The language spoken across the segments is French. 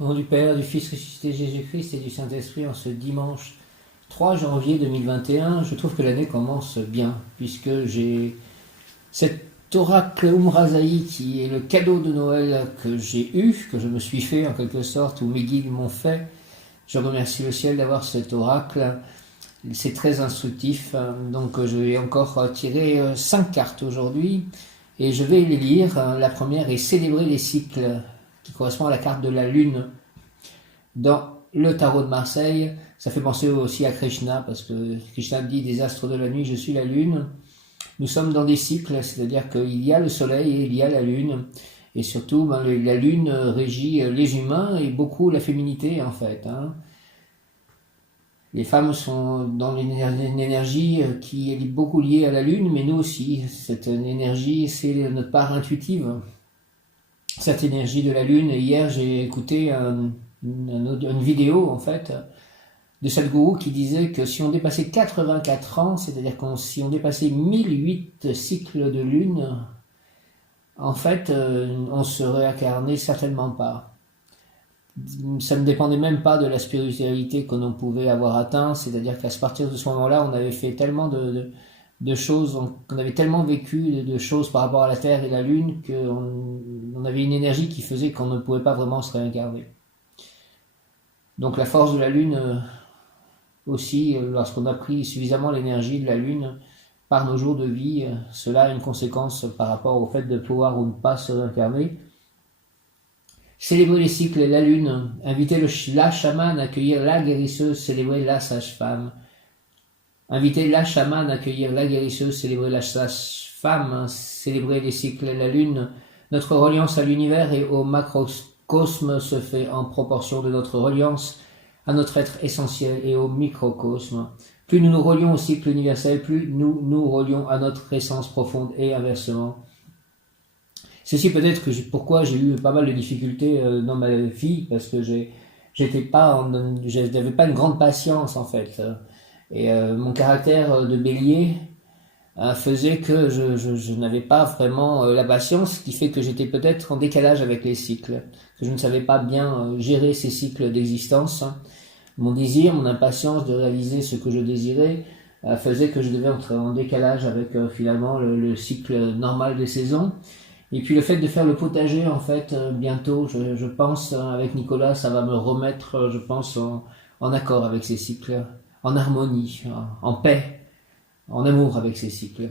Au nom du Père, du Fils ressuscité Jésus-Christ et du Saint-Esprit, en ce dimanche 3 janvier 2021, je trouve que l'année commence bien, puisque j'ai cet oracle Umrazaï qui est le cadeau de Noël que j'ai eu, que je me suis fait en quelque sorte, ou mes guides m'ont fait. Je remercie le ciel d'avoir cet oracle, c'est très instructif, donc je vais encore tirer 5 cartes aujourd'hui, et je vais les lire. La première est célébrer les cycles, qui correspond à la carte de la lune. Dans le tarot de Marseille, ça fait penser aussi à Krishna, parce que Krishna dit des astres de la nuit, je suis la lune. Nous sommes dans des cycles, c'est-à-dire qu'il y a le soleil et il y a la lune. Et surtout, la lune régit les humains et beaucoup la féminité en fait. Les femmes sont dans une énergie qui est beaucoup liée à la lune, mais nous aussi. Cette énergie, c'est notre part intuitive. Cette énergie de la lune. Et hier, j'ai écouté une vidéo en fait de Sadhguru qui disait que si on dépassait 84 ans, c'est-à-dire que si on dépassait 1008 cycles de lune, en fait, on se réincarnait certainement pas. Ça ne dépendait même pas de la spiritualité que l'on pouvait avoir atteint, c'est-à-dire qu'à partir de ce moment-là, on avait fait tellement de choses, on avait tellement vécu de choses par rapport à la Terre et la Lune qu'on avait une énergie qui faisait qu'on ne pouvait pas vraiment se réincarner. Donc la force de la Lune aussi, lorsqu'on a pris suffisamment l'énergie de la Lune par nos jours de vie, cela a une conséquence par rapport au fait de pouvoir ou ne pas se réincarner. Célébrer les cycles et la Lune, inviter la chamane à accueillir la guérisseuse, célébrer la sage-femme. Inviter la chamane à accueillir la guérisseuse, célébrer la sage-femme, célébrer les cycles et la Lune. Notre reliance à l'univers et au macrocosme se fait en proportion de notre reliance à notre être essentiel et au microcosme. Plus nous nous relions au cycle universel, plus nous nous relions à notre essence profonde et inversement. Ceci peut-être pourquoi j'ai eu pas mal de difficultés dans ma vie, parce que j'avais pas une grande patience en fait. Et mon caractère de bélier faisait que je n'avais pas vraiment la patience, ce qui fait que j'étais peut-être en décalage avec les cycles, que je ne savais pas bien gérer ces cycles d'existence. Mon désir, mon impatience de réaliser ce que je désirais faisait que je devais entrer en décalage avec finalement le cycle normal des saisons. Et puis le fait de faire le potager, en fait, bientôt, je pense, avec Nicolas, ça va me remettre, je pense, en accord avec ces cycles, en harmonie, en paix, en amour avec ces cycles.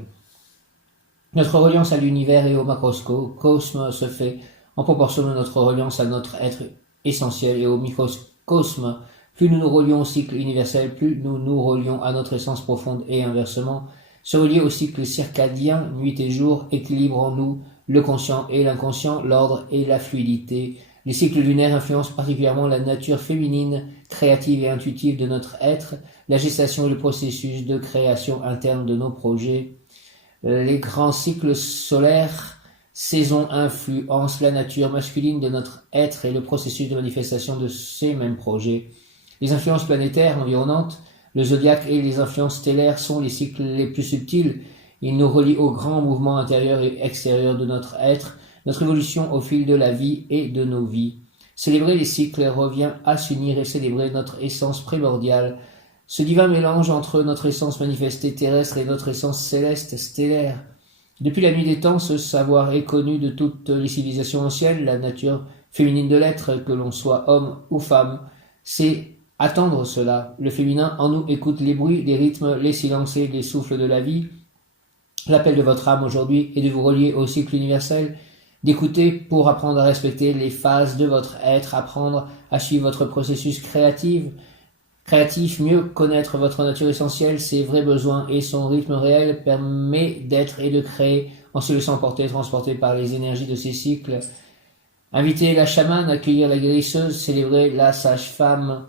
Notre reliance à l'univers et au macrocosme se fait en proportion de notre reliance à notre être essentiel et au microcosme. Plus nous nous relions au cycle universel, plus nous nous relions à notre essence profonde et inversement. Se relier au cycle circadien, nuit et jour, équilibre en nous le conscient et l'inconscient, l'ordre et la fluidité. Les cycles lunaires influencent particulièrement la nature féminine, créative et intuitive de notre être, la gestation et le processus de création interne de nos projets. Les grands cycles solaires, saisons influencent la nature masculine de notre être et le processus de manifestation de ces mêmes projets. Les influences planétaires environnantes, le zodiaque et les influences stellaires sont les cycles les plus subtils. Ils nous relient aux grands mouvements intérieurs et extérieurs de notre être, notre évolution au fil de la vie et de nos vies. Célébrer les cycles revient à s'unir et célébrer notre essence primordiale. Ce divin mélange entre notre essence manifestée terrestre et notre essence céleste stellaire. Depuis la nuit des temps, ce savoir est connu de toutes les civilisations anciennes, la nature féminine de l'être, que l'on soit homme ou femme. C'est attendre cela. Le féminin en nous écoute les bruits, les rythmes, les silences et les souffles de la vie. L'appel de votre âme aujourd'hui est de vous relier au cycle universel, d'écouter pour apprendre à respecter les phases de votre être, apprendre à suivre votre processus créatif, mieux connaître votre nature essentielle, ses vrais besoins et son rythme réel permet d'être et de créer en se laissant porter, transporter par les énergies de ces cycles. Inviter la chamane, accueillir la guérisseuse, célébrer la sage-femme.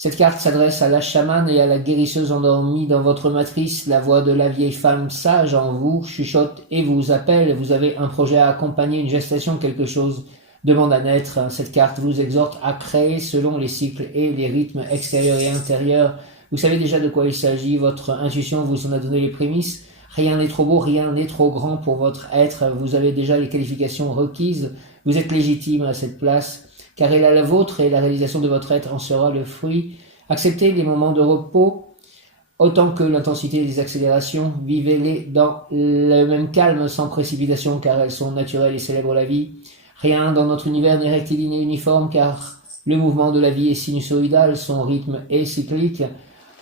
Cette carte s'adresse à la chamane et à la guérisseuse endormie dans votre matrice. La voix de la vieille femme sage en vous chuchote et vous appelle. Vous avez un projet à accompagner, une gestation, quelque chose demande à naître. Cette carte vous exhorte à créer selon les cycles et les rythmes extérieurs et intérieurs. Vous savez déjà de quoi il s'agit. Votre intuition vous en a donné les prémices. Rien n'est trop beau, rien n'est trop grand pour votre être. Vous avez déjà les qualifications requises. Vous êtes légitime à cette place. car elle est la vôtre et la réalisation de votre être en sera le fruit. Acceptez les moments de repos autant que l'intensité des accélérations, vivez-les dans le même calme sans précipitation car elles sont naturelles et célèbrent la vie. Rien dans notre univers n'est rectiligne et uniforme car le mouvement de la vie est sinusoïdal, son rythme est cyclique.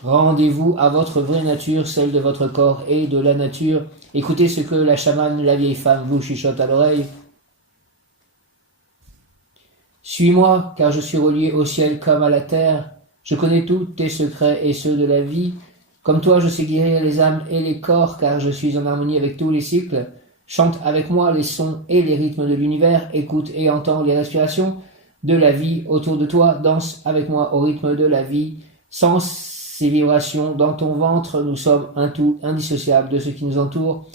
Rendez-vous à votre vraie nature, celle de votre corps et de la nature. Écoutez ce que la chamane, la vieille femme, vous chuchote à l'oreille. Suis-moi, car je suis relié au ciel comme à la terre. Je connais tous tes secrets et ceux de la vie. Comme toi, je sais guérir les âmes et les corps, car je suis en harmonie avec tous les cycles. Chante avec moi les sons et les rythmes de l'univers. Écoute et entends les respirations de la vie autour de toi. Danse avec moi au rythme de la vie. Sans ces vibrations dans ton ventre, nous sommes un tout indissociable de ce qui nous entoure.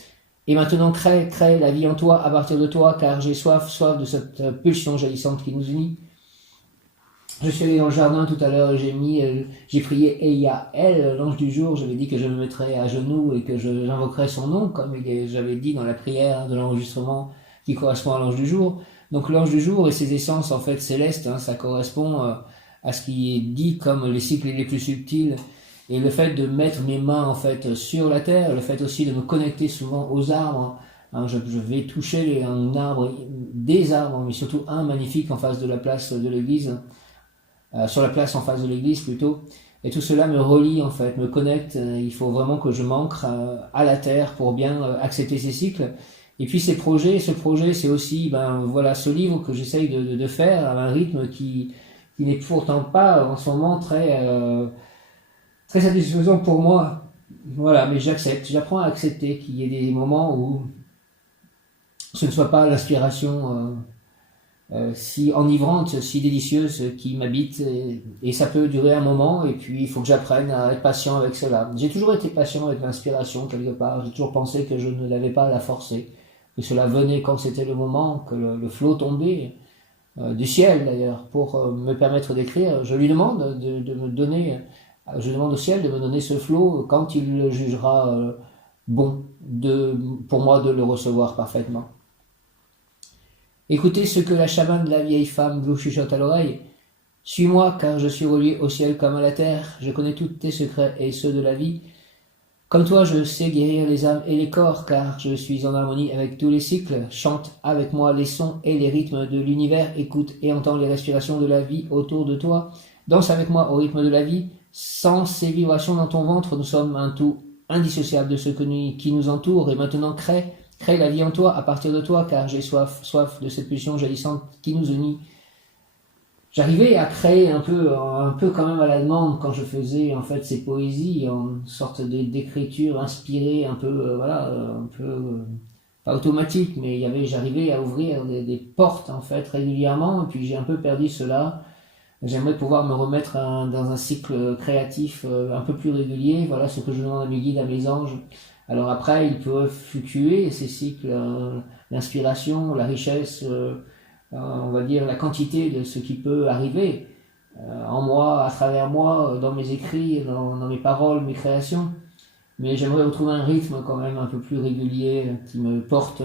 Et maintenant, crée la vie en toi à partir de toi, car j'ai soif de cette pulsion jaillissante qui nous unit. Je suis allé dans le jardin tout à l'heure et j'ai prié Eyael, l'ange du jour. J'avais dit que je me mettrais à genoux et que j'invoquerais son nom, comme j'avais dit dans la prière de l'enregistrement qui correspond à l'ange du jour. Donc l'ange du jour et ses essences en fait célestes, ça correspond à ce qui est dit comme les cycles les plus subtils. Et le fait de mettre mes mains en fait sur la terre, le fait aussi de me connecter souvent aux arbres, je vais toucher un arbre, des arbres, mais surtout un magnifique en face de la place de l'église, sur la place en face de l'église plutôt. Et tout cela me relie en fait, me connecte. Il faut vraiment que je m'ancre à la terre pour bien accepter ces cycles. Et puis ce projet c'est aussi ce livre que j'essaye de faire à un rythme qui n'est pourtant pas en ce moment très satisfaisant pour moi. Voilà, mais j'apprends à accepter qu'il y ait des moments où ce ne soit pas l'inspiration si enivrante, si délicieuse qui m'habite, et ça peut durer un moment, et puis il faut que j'apprenne à être patient avec cela. J'ai toujours été patient avec l'inspiration quelque part, j'ai toujours pensé que je ne l'avais pas à la forcer, que cela venait quand c'était le moment, que le flot tombait du ciel d'ailleurs, pour me permettre d'écrire. Je lui demande de me donner... Je demande au ciel de me donner ce flot quand il le jugera bon pour moi de le recevoir parfaitement. Écoutez ce que la chamane, la vieille femme, vous chuchote à l'oreille. Suis-moi, car je suis relié au ciel comme à la terre. Je connais tous tes secrets et ceux de la vie. Comme toi, je sais guérir les âmes et les corps, car je suis en harmonie avec tous les cycles. Chante avec moi les sons et les rythmes de l'univers. Écoute et entends les respirations de la vie autour de toi. Danse avec moi au rythme de la vie. Sans ces vibrations dans ton ventre, nous sommes un tout indissociable de ce qui nous entoure. Et maintenant, crée la vie en toi à partir de toi, car j'ai soif de cette pulsion jaillissante qui nous unit. J'arrivais à créer un peu quand même à la demande quand je faisais en fait ces poésies, en sorte d'écriture inspirée, un peu pas automatique, mais j'arrivais à ouvrir des portes en fait régulièrement, et puis j'ai un peu perdu cela. J'aimerais pouvoir me remettre dans un cycle créatif un peu plus régulier. Voilà ce que je demande à mes guides, à mes anges. Alors après, ils peuvent fluctuer, ces cycles, l'inspiration, la richesse, on va dire la quantité de ce qui peut arriver en moi, à travers moi, dans mes écrits, dans mes paroles, mes créations. Mais j'aimerais retrouver un rythme quand même un peu plus régulier qui me porte.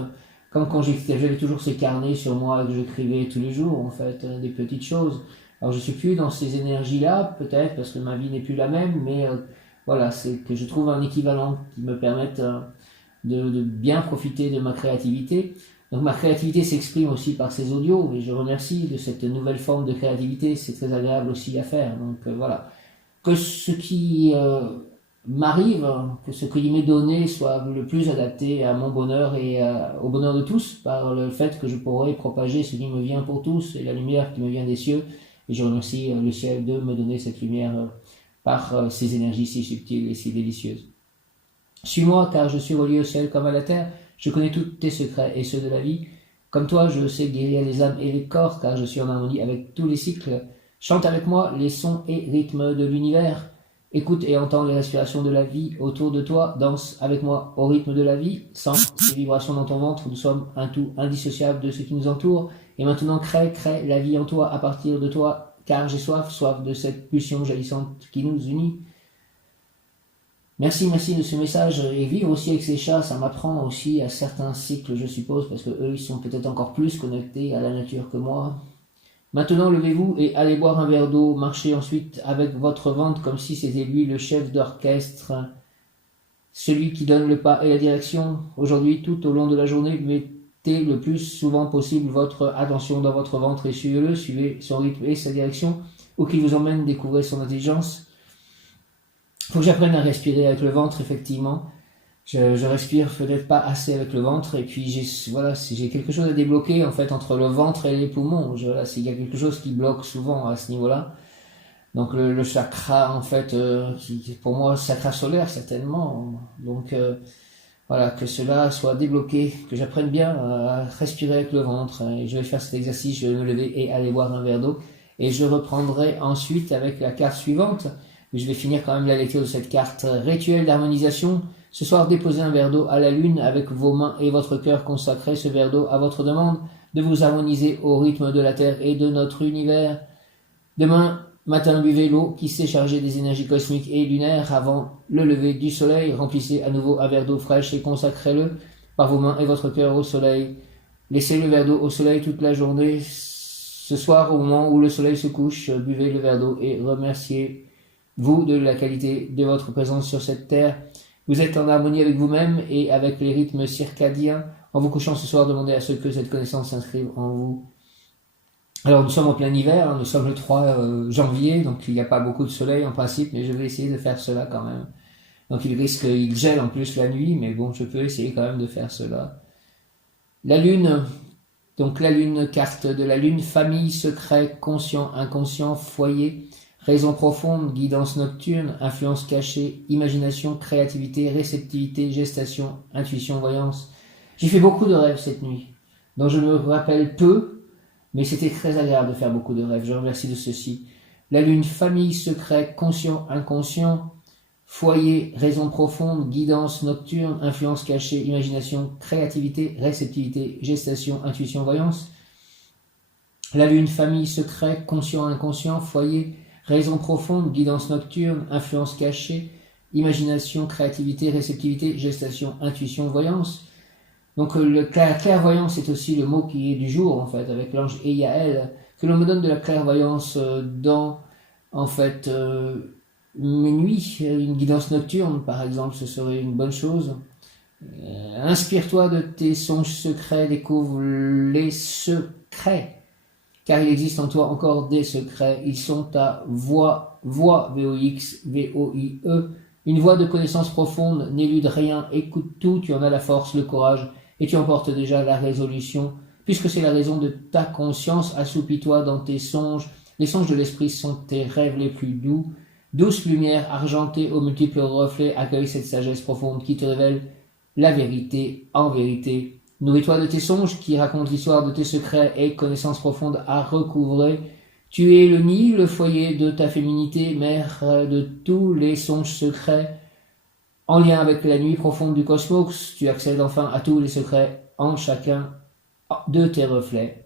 Comme quand j'avais toujours ces carnets sur moi que j'écrivais tous les jours, en fait, des petites choses. Alors je suis plus dans ces énergies-là, peut-être parce que ma vie n'est plus la même, mais voilà, c'est que je trouve un équivalent qui me permette de bien profiter de ma créativité. Donc ma créativité s'exprime aussi par ces audios, et je remercie de cette nouvelle forme de créativité, c'est très agréable aussi à faire. Donc voilà, que ce qui m'arrive, que ce qui m'est donné soit le plus adapté à mon bonheur et au bonheur de tous, par le fait que je pourrais propager ce qui me vient pour tous, et la lumière qui me vient des cieux. Et je remercie le ciel de me donner cette lumière par ces énergies si subtiles et si délicieuses. Suis-moi, car je suis relié au ciel comme à la terre. Je connais tous tes secrets et ceux de la vie. Comme toi, je sais guérir les âmes et les corps, car je suis en harmonie avec tous les cycles. Chante avec moi les sons et rythmes de l'univers. Écoute et entends les respirations de la vie autour de toi. Danse avec moi au rythme de la vie. Sans ces vibrations dans ton ventre, nous sommes un tout indissociable de ce qui nous entoure. Et maintenant, crée la vie en toi à partir de toi, car j'ai soif de cette pulsion jaillissante qui nous unit. Merci de ce message. Et vivre aussi avec ces chats, ça m'apprend aussi à certains cycles, je suppose, parce que eux, ils sont peut-être encore plus connectés à la nature que moi. Maintenant levez-vous et allez boire un verre d'eau, marchez ensuite avec votre ventre comme si c'était lui le chef d'orchestre, celui qui donne le pas et la direction. Aujourd'hui, tout au long de la journée, mettez le plus souvent possible votre attention dans votre ventre et suivez-le, suivez son rythme et sa direction, où qu'il vous emmène, découvrez son intelligence. Il faut que j'apprenne à respirer avec le ventre, effectivement. Je respire peut-être pas assez avec le ventre, et puis j'ai quelque chose à débloquer en fait entre le ventre et les poumons. Il y a quelque chose qui bloque souvent à ce niveau-là. Donc le chakra en fait, pour moi chakra solaire certainement. Donc voilà, que cela soit débloqué, que j'apprenne bien à respirer avec le ventre. Et je vais faire cet exercice, je vais me lever et aller boire un verre d'eau. Et je reprendrai ensuite avec la carte suivante. Je vais finir quand même la lecture de cette carte. Rituel d'harmonisation. Ce soir, déposez un verre d'eau à la lune avec vos mains et votre cœur. Consacrez ce verre d'eau à votre demande de vous harmoniser au rythme de la Terre et de notre univers. Demain matin, buvez l'eau qui s'est chargée des énergies cosmiques et lunaires avant le lever du soleil. Remplissez à nouveau un verre d'eau fraîche et consacrez-le par vos mains et votre cœur au soleil. Laissez le verre d'eau au soleil toute la journée. Ce soir, au moment où le soleil se couche, buvez le verre d'eau et remerciez-vous de la qualité de votre présence sur cette terre. Vous êtes en harmonie avec vous-même et avec les rythmes circadiens. En vous couchant ce soir, demandez à ce que cette connaissance s'inscrive en vous. Alors nous sommes en plein hiver, nous sommes le 3 janvier, donc il n'y a pas beaucoup de soleil en principe, mais je vais essayer de faire cela quand même. Donc il gèle en plus la nuit, mais bon, je peux essayer quand même de faire cela. La lune, donc la lune, carte de la lune, famille, secret, conscient, inconscient, foyer, raison profonde, guidance nocturne, influence cachée, imagination, créativité, réceptivité, gestation, intuition, voyance. J'ai fait beaucoup de rêves cette nuit, dont je me rappelle peu, mais c'était très agréable de faire beaucoup de rêves. Je remercie de ceci. La lune, famille, secret, conscient, inconscient, foyer, raison profonde, guidance nocturne, influence cachée, imagination, créativité, réceptivité, gestation, intuition, voyance. La lune, famille, secret, conscient, inconscient, foyer, raison profonde, guidance nocturne, influence cachée, imagination, créativité, réceptivité, gestation, intuition, voyance. Donc la clairvoyance est aussi le mot qui est du jour en fait, avec l'ange Eyael, que l'on me donne de la clairvoyance dans en fait mes nuits, une guidance nocturne par exemple, ce serait une bonne chose. Inspire-toi de tes songes secrets, découvre les secrets, car il existe en toi encore des secrets, ils sont ta voix, V-O-X, V-O-I-E, une voix de connaissance profonde, n'élude rien, écoute tout, tu en as la force, le courage, et tu emportes déjà la résolution, puisque c'est la raison de ta conscience, assoupis-toi dans tes songes, les songes de l'esprit sont tes rêves les plus doux, douce lumière argentée aux multiples reflets, accueille cette sagesse profonde qui te révèle la vérité en vérité. Nourris-toi de tes songes qui racontent l'histoire de tes secrets et connaissances profondes à recouvrer. Tu es le nid, le foyer de ta féminité, mère de tous les songes secrets. En lien avec la nuit profonde du cosmos, tu accèdes enfin à tous les secrets en chacun de tes reflets.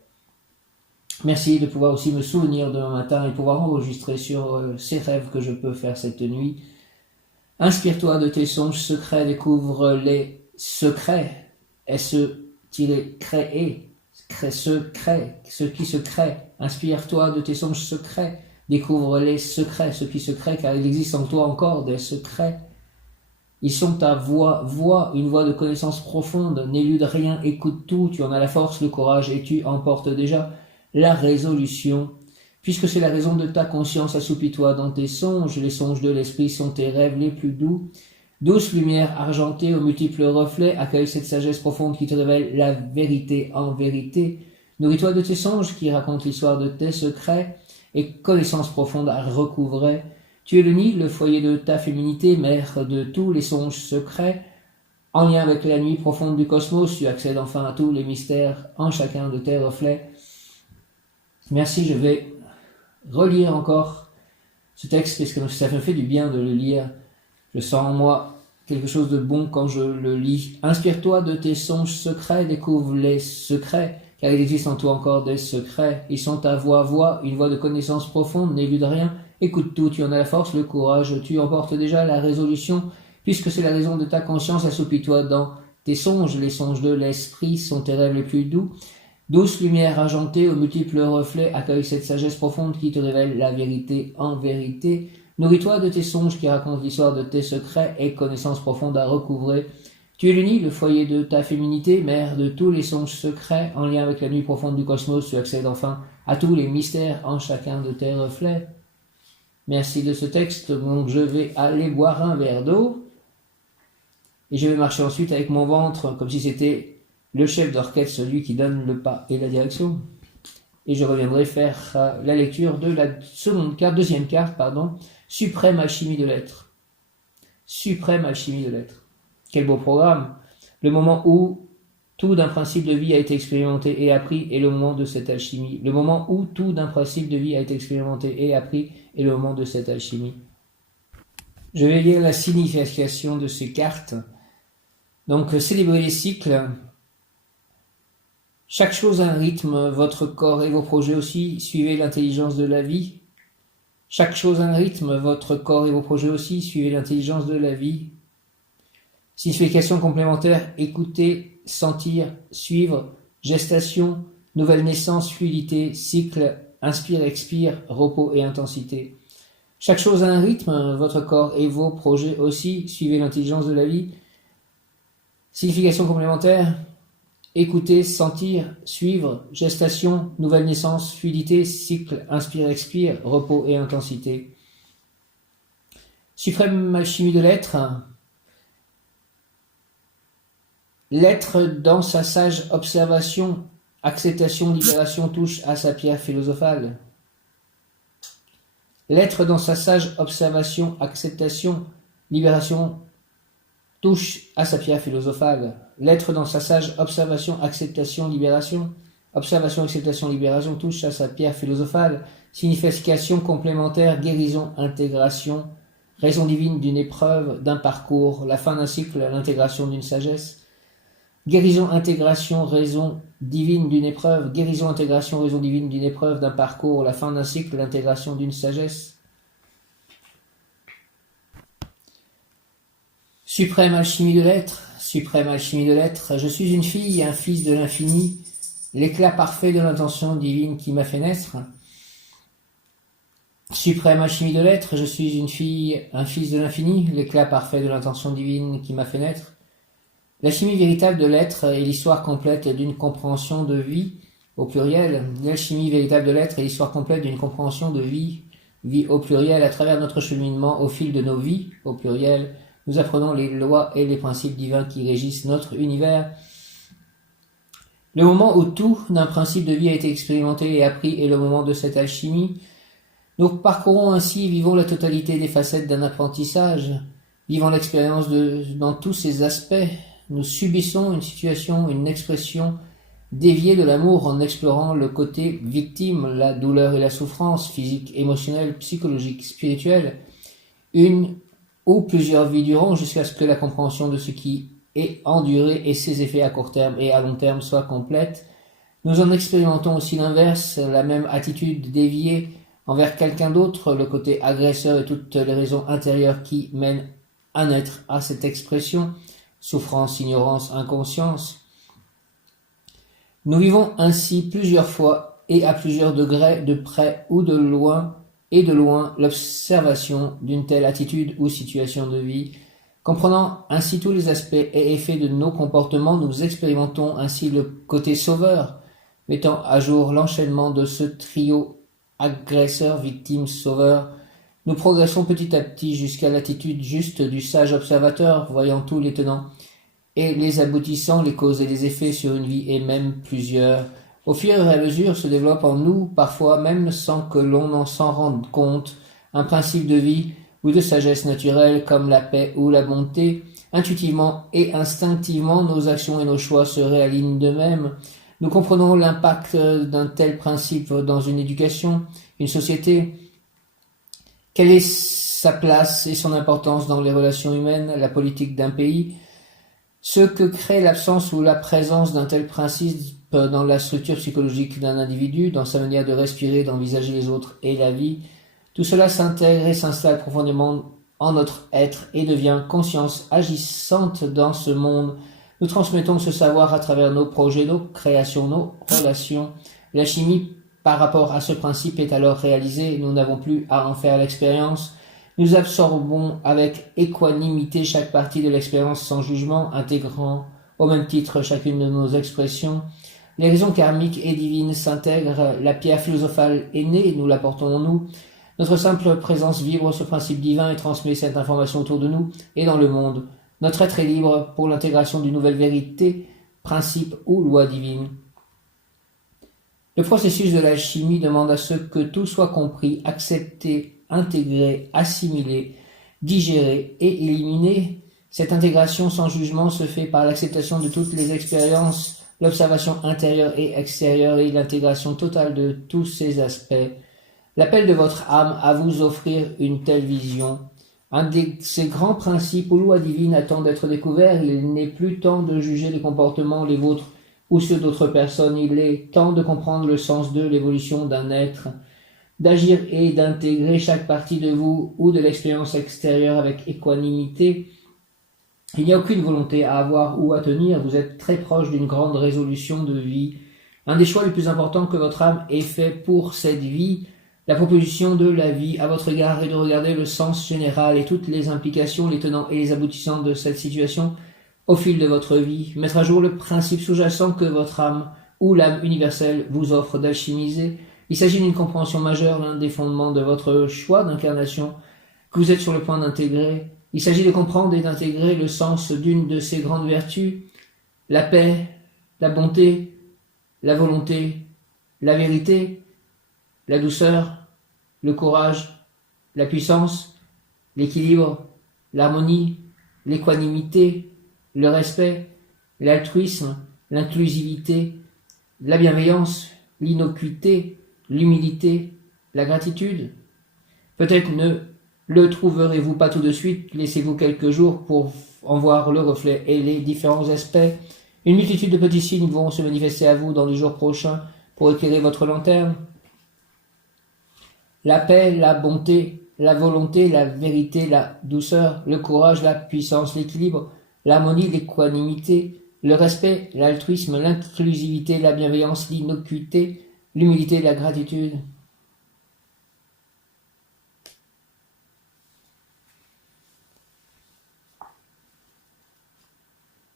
Merci de pouvoir aussi me souvenir demain matin et pouvoir enregistrer sur ces rêves que je peux faire cette nuit. Inspire-toi de tes songes secrets, découvre les secrets, S-créer, ce qui se crée. Inspire-toi de tes songes secrets, découvre les secrets, ce qui se crée, car il existe en toi encore des secrets. Ils sont ta voix, une voix de connaissance profonde, n'élude rien, écoute tout, tu en as la force, le courage, et tu emportes déjà la résolution. Puisque c'est la raison de ta conscience, assoupis-toi dans tes songes, les songes de l'esprit sont tes rêves les plus doux. Douce lumière argentée aux multiples reflets, accueille cette sagesse profonde qui te révèle la vérité en vérité. Nourris-toi de tes songes qui racontent l'histoire de tes secrets et connaissance profonde à recouvrer. Tu es le nid, le foyer de ta féminité, mère de tous les songes secrets. En lien avec la nuit profonde du cosmos, tu accèdes enfin à tous les mystères en chacun de tes reflets. Merci, je vais relire encore ce texte parce que ça me fait du bien de le lire. Je sens en moi quelque chose de bon quand je le lis. Inspire-toi de tes songes secrets, découvre les secrets, car il existe en toi encore des secrets. Ils sont ta voix, une voix de connaissance profonde, n'élude rien. Écoute tout, tu en as la force, le courage, tu emportes déjà la résolution, puisque c'est la raison de ta conscience, assoupis-toi dans tes songes, les songes de l'esprit sont tes rêves les plus doux. Douce lumière argentée aux multiples reflets, accueille cette sagesse profonde qui te révèle la vérité en vérité. Nourris-toi de tes songes qui racontent l'histoire de tes secrets et connaissances profondes à recouvrer. Tu es l'uni, le foyer de ta féminité, mère de tous les songes secrets, en lien avec la nuit profonde du cosmos, tu accèdes enfin à tous les mystères en chacun de tes reflets. Merci de ce texte, donc je vais aller boire un verre d'eau, et je vais marcher ensuite avec mon ventre, comme si c'était le chef d'orchestre, celui qui donne le pas et la direction. Et je reviendrai faire la lecture de la deuxième carte, Suprême alchimie de l'être. Suprême alchimie de l'être. Quel beau programme. Le moment où tout d'un principe de vie a été expérimenté et appris est le moment de cette alchimie. Le moment où tout d'un principe de vie a été expérimenté et appris est le moment de cette alchimie. Je vais lire la signification de ces cartes. Donc, célébrer les cycles. Chaque chose a un rythme, votre corps et vos projets aussi, suivez l'intelligence de la vie. Chaque chose a un rythme, votre corps et vos projets aussi, suivez l'intelligence de la vie. Signification complémentaire, écouter, sentir, suivre, gestation, nouvelle naissance, fluidité, cycle, inspire, expire, repos et intensité. Chaque chose a un rythme, votre corps et vos projets aussi, suivez l'intelligence de la vie. Signification complémentaire, écouter, sentir, suivre, gestation, nouvelle naissance, fluidité, cycle, inspire, expire, repos et intensité. Suprême alchimie de l'être. L'être dans sa sage observation, acceptation, libération touche à sa pierre philosophale. L'être dans sa sage observation, acceptation, libération touche à sa pierre philosophale. L'être dans sa sage observation, acceptation, libération touche à sa pierre philosophale. Signification complémentaire, guérison, intégration, raison divine d'une épreuve, d'un parcours, la fin d'un cycle, l'intégration d'une sagesse. Guérison, intégration, raison divine d'une épreuve, guérison, intégration, raison divine d'une épreuve, d'un parcours, la fin d'un cycle, l'intégration d'une sagesse. Suprême alchimie de l'être, suprême alchimie de l'être, je suis une fille, un fils de l'infini, l'éclat parfait de l'intention divine qui m'a fait naître. Suprême alchimie de l'être, je suis une fille, un fils de l'infini, l'éclat parfait de l'intention divine qui m'a fait naître. L'alchimie véritable de l'être est l'histoire complète d'une compréhension de vie, au pluriel. L'alchimie véritable de l'être est l'histoire complète d'une compréhension de vie, vie au pluriel, à travers notre cheminement au fil de nos vies, au pluriel. Nous apprenons les lois et les principes divins qui régissent notre univers. Le moment où tout d'un principe de vie a été expérimenté et appris est le moment de cette alchimie. Nous parcourons ainsi, vivons la totalité des facettes d'un apprentissage, vivons l'expérience dans tous ses aspects. Nous subissons une situation, une expression déviée de l'amour en explorant le côté victime, la douleur et la souffrance physique, émotionnelle, psychologique, spirituelle. Une ou plusieurs vies durant jusqu'à ce que la compréhension de ce qui est enduré et ses effets à court terme et à long terme soit complète. Nous en expérimentons aussi l'inverse, la même attitude déviée envers quelqu'un d'autre, le côté agresseur et toutes les raisons intérieures qui mènent un être à cette expression, souffrance, ignorance, inconscience. Nous vivons ainsi plusieurs fois et à plusieurs degrés, de près ou de loin, l'observation d'une telle attitude ou situation de vie. Comprenant ainsi tous les aspects et effets de nos comportements, nous expérimentons ainsi le côté sauveur, mettant à jour l'enchaînement de ce trio agresseur, victime, sauveur. Nous progressons petit à petit jusqu'à l'attitude juste du sage observateur, voyant tous les tenants et les aboutissants, les causes et les effets sur une vie et même plusieurs. Au fur et à mesure se développe en nous, parfois même sans que l'on s'en rende compte, un principe de vie ou de sagesse naturelle comme la paix ou la bonté. Intuitivement et instinctivement, nos actions et nos choix se réalignent d'eux-mêmes. Nous comprenons l'impact d'un tel principe dans une éducation, une société. Quelle est sa place et son importance dans les relations humaines, la politique d'un pays? Ce que crée l'absence ou la présence d'un tel principe dans la structure psychologique d'un individu, dans sa manière de respirer, d'envisager les autres et la vie, tout cela s'intègre et s'installe profondément en notre être et devient conscience agissante dans ce monde. Nous transmettons ce savoir à travers nos projets, nos créations, nos relations. La chimie par rapport à ce principe est alors réalisée, nous n'avons plus à en faire l'expérience. Nous absorbons avec équanimité chaque partie de l'expérience sans jugement, intégrant au même titre chacune de nos expressions. Les raisons karmiques et divines s'intègrent, la pierre philosophale est née, nous la portons en nous. Notre simple présence vibre ce principe divin et transmet cette information autour de nous et dans le monde. Notre être est libre pour l'intégration d'une nouvelle vérité, principe ou loi divine. Le processus de l'alchimie demande à ce que tout soit compris, accepté, intégré, assimilé, digéré et éliminé. Cette intégration sans jugement se fait par l'acceptation de toutes les expériences, l'observation intérieure et extérieure et l'intégration totale de tous ces aspects. L'appel de votre âme à vous offrir une telle vision. Un de ces grands principes ou lois divines attend d'être découvert. Il n'est plus temps de juger les comportements, les vôtres ou ceux d'autres personnes. Il est temps de comprendre le sens de l'évolution d'un être, d'agir et d'intégrer chaque partie de vous ou de l'expérience extérieure avec équanimité. Il n'y a aucune volonté à avoir ou à tenir. Vous êtes très proche d'une grande résolution de vie. Un des choix les plus importants que votre âme ait fait pour cette vie, la proposition de la vie à votre égard est de regarder le sens général et toutes les implications, les tenants et les aboutissants de cette situation au fil de votre vie. Mettre à jour le principe sous-jacent que votre âme ou l'âme universelle vous offre d'alchimiser. Il s'agit d'une compréhension majeure, l'un des fondements de votre choix d'incarnation que vous êtes sur le point d'intégrer. Il s'agit de comprendre et d'intégrer le sens d'une de ces grandes vertus, la paix, la bonté, la volonté, la vérité, la douceur, le courage, la puissance, l'équilibre, l'harmonie, l'équanimité, le respect, l'altruisme, l'inclusivité, la bienveillance, l'innocuité, l'humilité, la gratitude. Peut-être ne le trouverez-vous pas tout de suite, laissez-vous quelques jours pour en voir le reflet et les différents aspects. Une multitude de petits signes vont se manifester à vous dans les jours prochains pour éclairer votre lanterne. La paix, la bonté, la volonté, la vérité, la douceur, le courage, la puissance, l'équilibre, l'harmonie, l'équanimité, le respect, l'altruisme, l'inclusivité, la bienveillance, l'innocuité, l'humilité, la gratitude.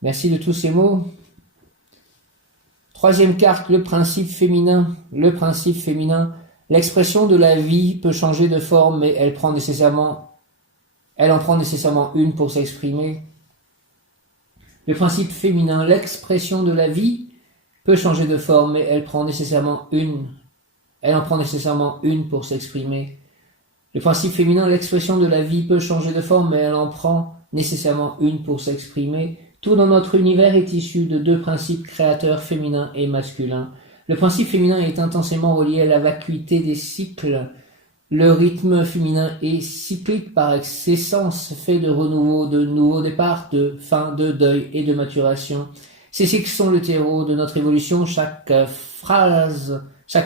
Merci de tous ces mots. Troisième carte, le principe féminin. Le principe féminin. L'expression de la vie peut changer de forme, mais elle en prend nécessairement une pour s'exprimer. Le principe féminin, l'expression de la vie peut changer de forme, mais elle en prend nécessairement une pour s'exprimer. Le principe féminin, l'expression de la vie peut changer de forme, mais elle en prend nécessairement une pour s'exprimer. Tout dans notre univers est issu de deux principes créateurs féminins et masculins. Le principe féminin est intensément relié à la vacuité des cycles. Le rythme féminin est cyclique par essence, fait de renouveau, de nouveaux départs, de fin, de deuil et de maturation. Ces cycles sont le terreau de notre évolution. Chaque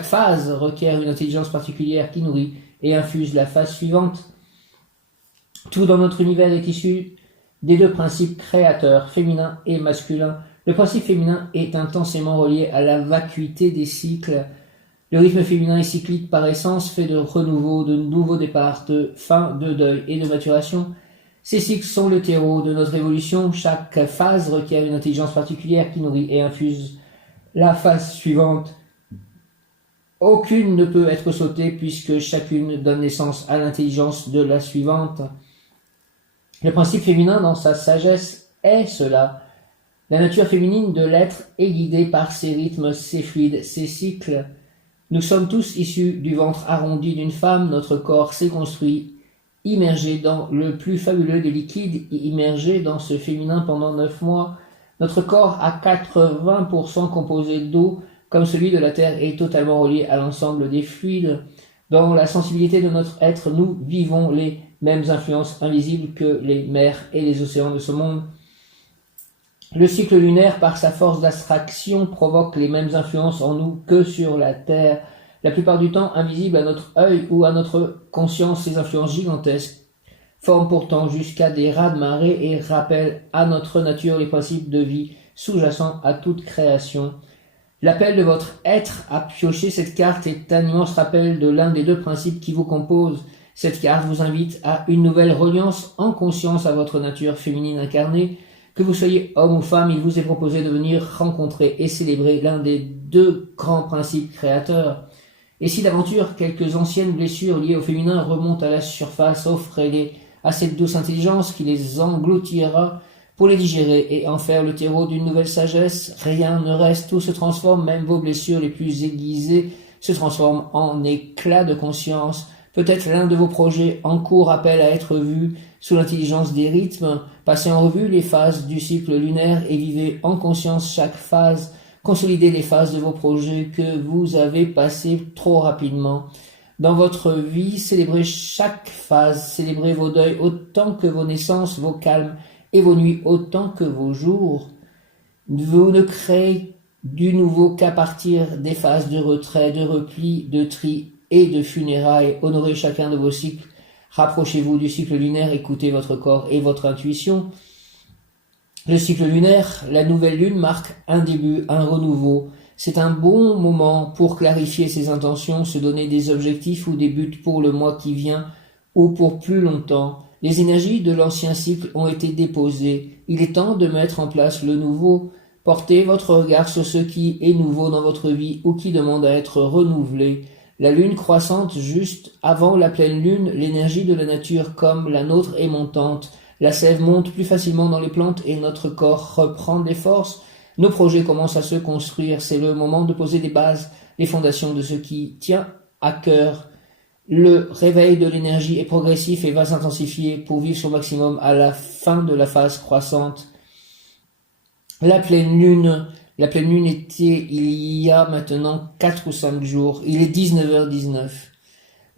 phase requiert une intelligence particulière qui nourrit et infuse la phase suivante. Tout dans notre univers est issu des deux principes créateurs, féminin et masculin. Le principe féminin est intensément relié à la vacuité des cycles. Le rythme féminin est cyclique par essence, fait de renouveau, de nouveaux départs, de fin, de deuil et de maturation. Ces cycles sont le terreau de notre évolution. Chaque phase requiert une intelligence particulière qui nourrit et infuse la phase suivante. Aucune ne peut être sautée puisque chacune donne naissance à l'intelligence de la suivante. Le principe féminin, dans sa sagesse, est cela. La nature féminine de l'être est guidée par ses rythmes, ses fluides, ses cycles. Nous sommes tous issus du ventre arrondi d'une femme. Notre corps s'est construit, immergé dans le plus fabuleux des liquides, immergé dans ce féminin pendant 9 mois. Notre corps à 80% composé d'eau, comme celui de la terre, est totalement relié à l'ensemble des fluides. Dans la sensibilité de notre être, nous vivons les mêmes influences invisibles que les mers et les océans de ce monde. Le cycle lunaire, par sa force d'attraction, provoque les mêmes influences en nous que sur la Terre. La plupart du temps, invisibles à notre œil ou à notre conscience, ces influences gigantesques forment pourtant jusqu'à des raz-de-marée et rappellent à notre nature les principes de vie sous-jacent à toute création. L'appel de votre être à piocher cette carte est un immense rappel de l'un des deux principes qui vous composent. Cette carte vous invite à une nouvelle reliance en conscience à votre nature féminine incarnée. Que vous soyez homme ou femme, il vous est proposé de venir rencontrer et célébrer l'un des deux grands principes créateurs. Et si d'aventure quelques anciennes blessures liées au féminin remontent à la surface, offrez-les à cette douce intelligence qui les engloutira pour les digérer et en faire le terreau d'une nouvelle sagesse. Rien ne reste, tout se transforme, même vos blessures les plus aiguisées se transforment en éclats de conscience. Peut-être l'un de vos projets en cours appelle à être vu sous l'intelligence des rythmes. Passez en revue les phases du cycle lunaire et vivez en conscience chaque phase. Consolidez les phases de vos projets que vous avez passées trop rapidement. Dans votre vie, célébrez chaque phase, célébrez vos deuils autant que vos naissances, vos calmes et vos nuits autant que vos jours. Vous ne créez du nouveau qu'à partir des phases de retrait, de repli, de tri et de funérailles. Honorez chacun de vos cycles. Rapprochez-vous du cycle lunaire, écoutez votre corps et votre intuition. Le cycle lunaire, la nouvelle lune, marque un début, un renouveau. C'est un bon moment pour clarifier ses intentions, se donner des objectifs ou des buts pour le mois qui vient ou pour plus longtemps. Les énergies de l'ancien cycle ont été déposées. Il est temps de mettre en place le nouveau. Portez votre regard sur ce qui est nouveau dans votre vie ou qui demande à être renouvelé. La lune croissante juste avant la pleine lune, l'énergie de la nature comme la nôtre est montante. La sève monte plus facilement dans les plantes et notre corps reprend des forces. Nos projets commencent à se construire. C'est le moment de poser des bases, les fondations de ce qui tient à cœur. Le réveil de l'énergie est progressif et va s'intensifier pour vivre son maximum à la fin de la phase croissante. La pleine lune était il y a maintenant 4 ou 5 jours. Il est 19h19.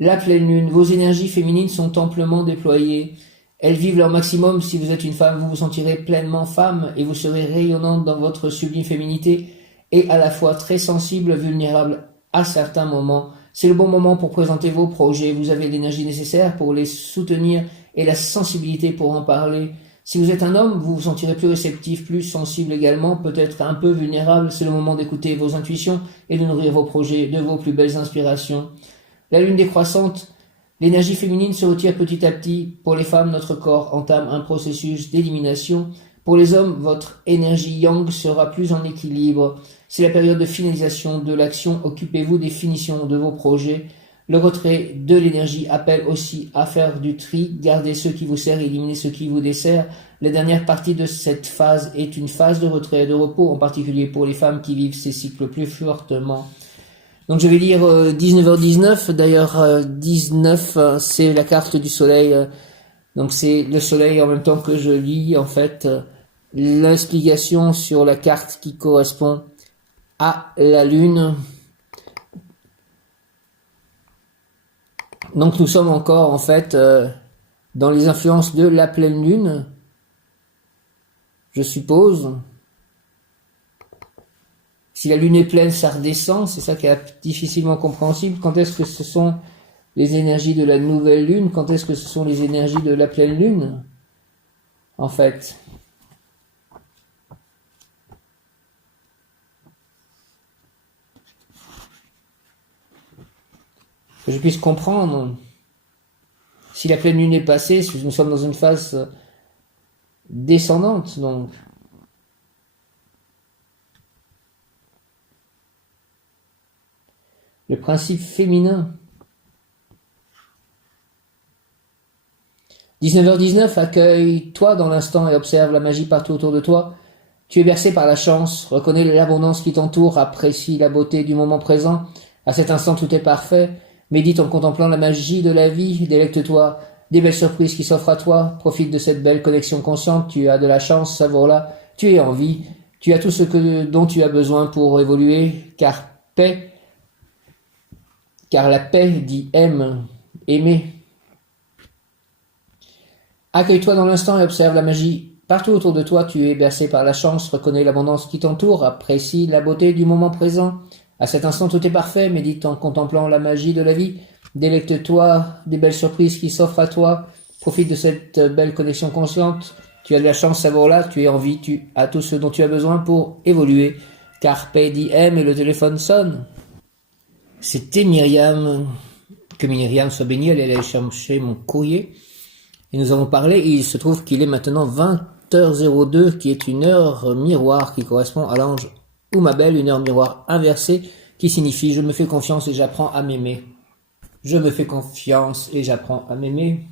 La pleine lune, vos énergies féminines sont amplement déployées. Elles vivent leur maximum. Si vous êtes une femme, vous vous sentirez pleinement femme et vous serez rayonnante dans votre sublime féminité et à la fois très sensible, vulnérable à certains moments. C'est le bon moment pour présenter vos projets. Vous avez l'énergie nécessaire pour les soutenir et la sensibilité pour en parler. Si vous êtes un homme, vous vous sentirez plus réceptif, plus sensible également, peut-être un peu vulnérable. C'est le moment d'écouter vos intuitions et de nourrir vos projets de vos plus belles inspirations. La lune décroissante, l'énergie féminine se retire petit à petit. Pour les femmes, notre corps entame un processus d'élimination. Pour les hommes, votre énergie yang sera plus en équilibre. C'est la période de finalisation de l'action. Occupez-vous des finitions de vos projets. Le retrait de l'énergie appelle aussi à faire du tri. Gardez ce qui vous sert et éliminez ce qui vous dessert. La dernière partie de cette phase est une phase de retrait et de repos, en particulier pour les femmes qui vivent ces cycles plus fortement. Donc je vais lire 19h19. D'ailleurs, 19, c'est la carte du soleil. Donc c'est le soleil en même temps que je lis en fait l'explication sur la carte qui correspond à la lune. Donc nous sommes encore en fait dans les influences de la pleine lune, je suppose. Si la lune est pleine, ça redescend, c'est ça qui est difficilement compréhensible. Quand est-ce que ce sont les énergies de la nouvelle lune? Quand est-ce que ce sont les énergies de la pleine lune? En fait. Que je puisse comprendre. Si la pleine lune est passée, nous sommes dans une phase descendante, donc. Le principe féminin. 19h19, accueille-toi dans l'instant et observe la magie partout autour de toi. Tu es bercé par la chance, reconnais l'abondance qui t'entoure, apprécie la beauté du moment présent. À cet instant, tout est parfait. Médite en contemplant la magie de la vie, délecte-toi des belles surprises qui s'offrent à toi, profite de cette belle connexion consciente, tu as de la chance, savoure-la, tu es en vie, tu as tout ce dont tu as besoin pour évoluer, car la paix dit aimer. Accueille-toi dans l'instant et observe la magie. Partout autour de toi, tu es bercé par la chance, reconnais l'abondance qui t'entoure, apprécie la beauté du moment présent. À cet instant, tout est parfait, médite en contemplant la magie de la vie, délecte-toi des belles surprises qui s'offrent à toi, profite de cette belle connexion consciente, Tu as de la chance, savoure-la, tu es en vie, tu as tout ce dont tu as besoin pour évoluer. Carpe diem et le téléphone sonne. C'était Myriam, que Myriam soit bénie, elle allait chercher mon courrier. Et nous avons parlé, et il se trouve qu'il est maintenant 20h02, qui est une heure miroir qui correspond à l'ange ou ma belle, une heure miroir inversée, qui signifie je me fais confiance et j'apprends à m'aimer. Je me fais confiance et j'apprends à m'aimer.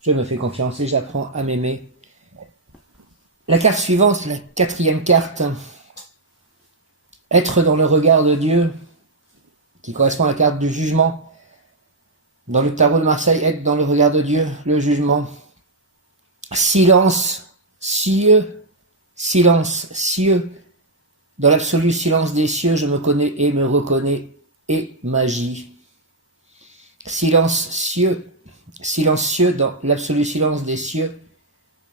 Je me fais confiance et j'apprends à m'aimer. La carte suivante, la 4e carte, être dans le regard de Dieu, qui correspond à la carte du jugement. Dans le tarot de Marseille, être dans le regard de Dieu, le jugement. Silence, cieux, silence, cieux. Dans l'absolu silence des cieux, je me connais et me reconnais, et magie. Silence, cieux, silencieux, dans l'absolu silence des cieux,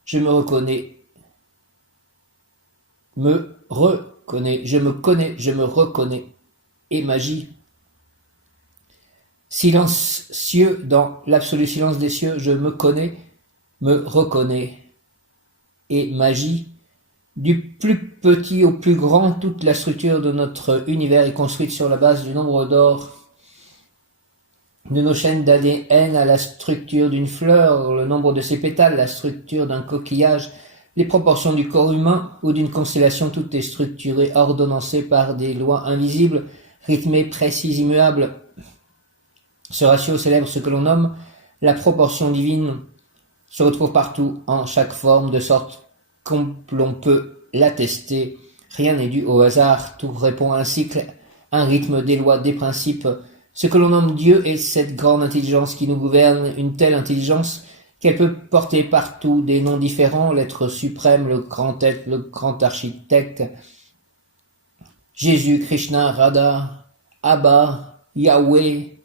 je me reconnais, je me connais, je me reconnais, et magie. Silencieux, dans l'absolu silence des cieux, je me connais, me reconnais, et magie. Du plus petit au plus grand, toute la structure de notre univers est construite sur la base du nombre d'or. De nos chaînes d'ADN à la structure d'une fleur, le nombre de ses pétales, la structure d'un coquillage, les proportions du corps humain ou d'une constellation, tout est structuré, ordonnancé par des lois invisibles, rythmées, précises, immuables. Ce ratio célèbre ce que l'on nomme la proportion divine, se retrouve partout, en chaque forme, de sorte qu'on peut l'attester. Rien n'est dû au hasard, tout répond à un cycle, un rythme, des lois, des principes. Ce que l'on nomme Dieu est cette grande intelligence qui nous gouverne, une telle intelligence qu'elle peut porter partout des noms différents, l'être suprême, le grand être, le grand architecte, Jésus, Krishna, Radha, Abba, Yahweh,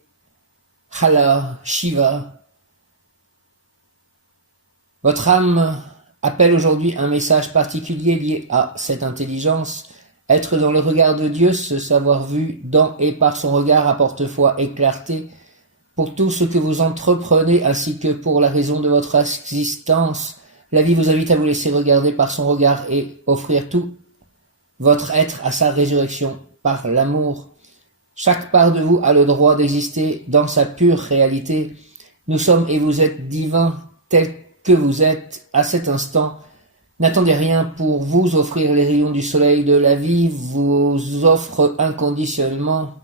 Allah, Shiva. Votre âme appelle aujourd'hui un message particulier lié à cette intelligence. Être dans le regard de Dieu, se savoir vu dans et par son regard apporte foi et clarté pour tout ce que vous entreprenez ainsi que pour la raison de votre existence. La vie vous invite à vous laisser regarder par son regard et offrir tout votre être à sa résurrection par l'amour. Chaque part de vous a le droit d'exister dans sa pure réalité. Nous sommes et vous êtes divins tels que vous êtes à cet instant. N'attendez rien pour vous offrir les rayons du soleil de la vie, vous offre inconditionnellement.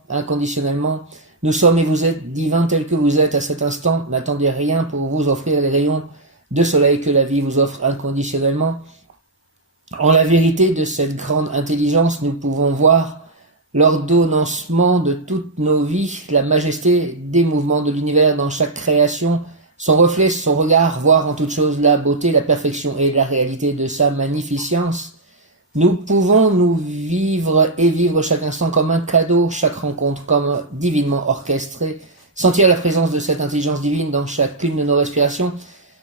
Nous sommes et vous êtes divins tels que vous êtes à cet instant. N'attendez rien pour vous offrir les rayons de soleil que la vie vous offre inconditionnellement. En la vérité de cette grande intelligence, nous pouvons voir l'ordonnancement de toutes nos vies, la majesté des mouvements de l'univers dans chaque création, son reflet, son regard, voir en toute chose la beauté, la perfection et la réalité de sa magnificence. Nous pouvons nous vivre et vivre chaque instant comme un cadeau, chaque rencontre comme divinement orchestrée, sentir la présence de cette intelligence divine dans chacune de nos respirations,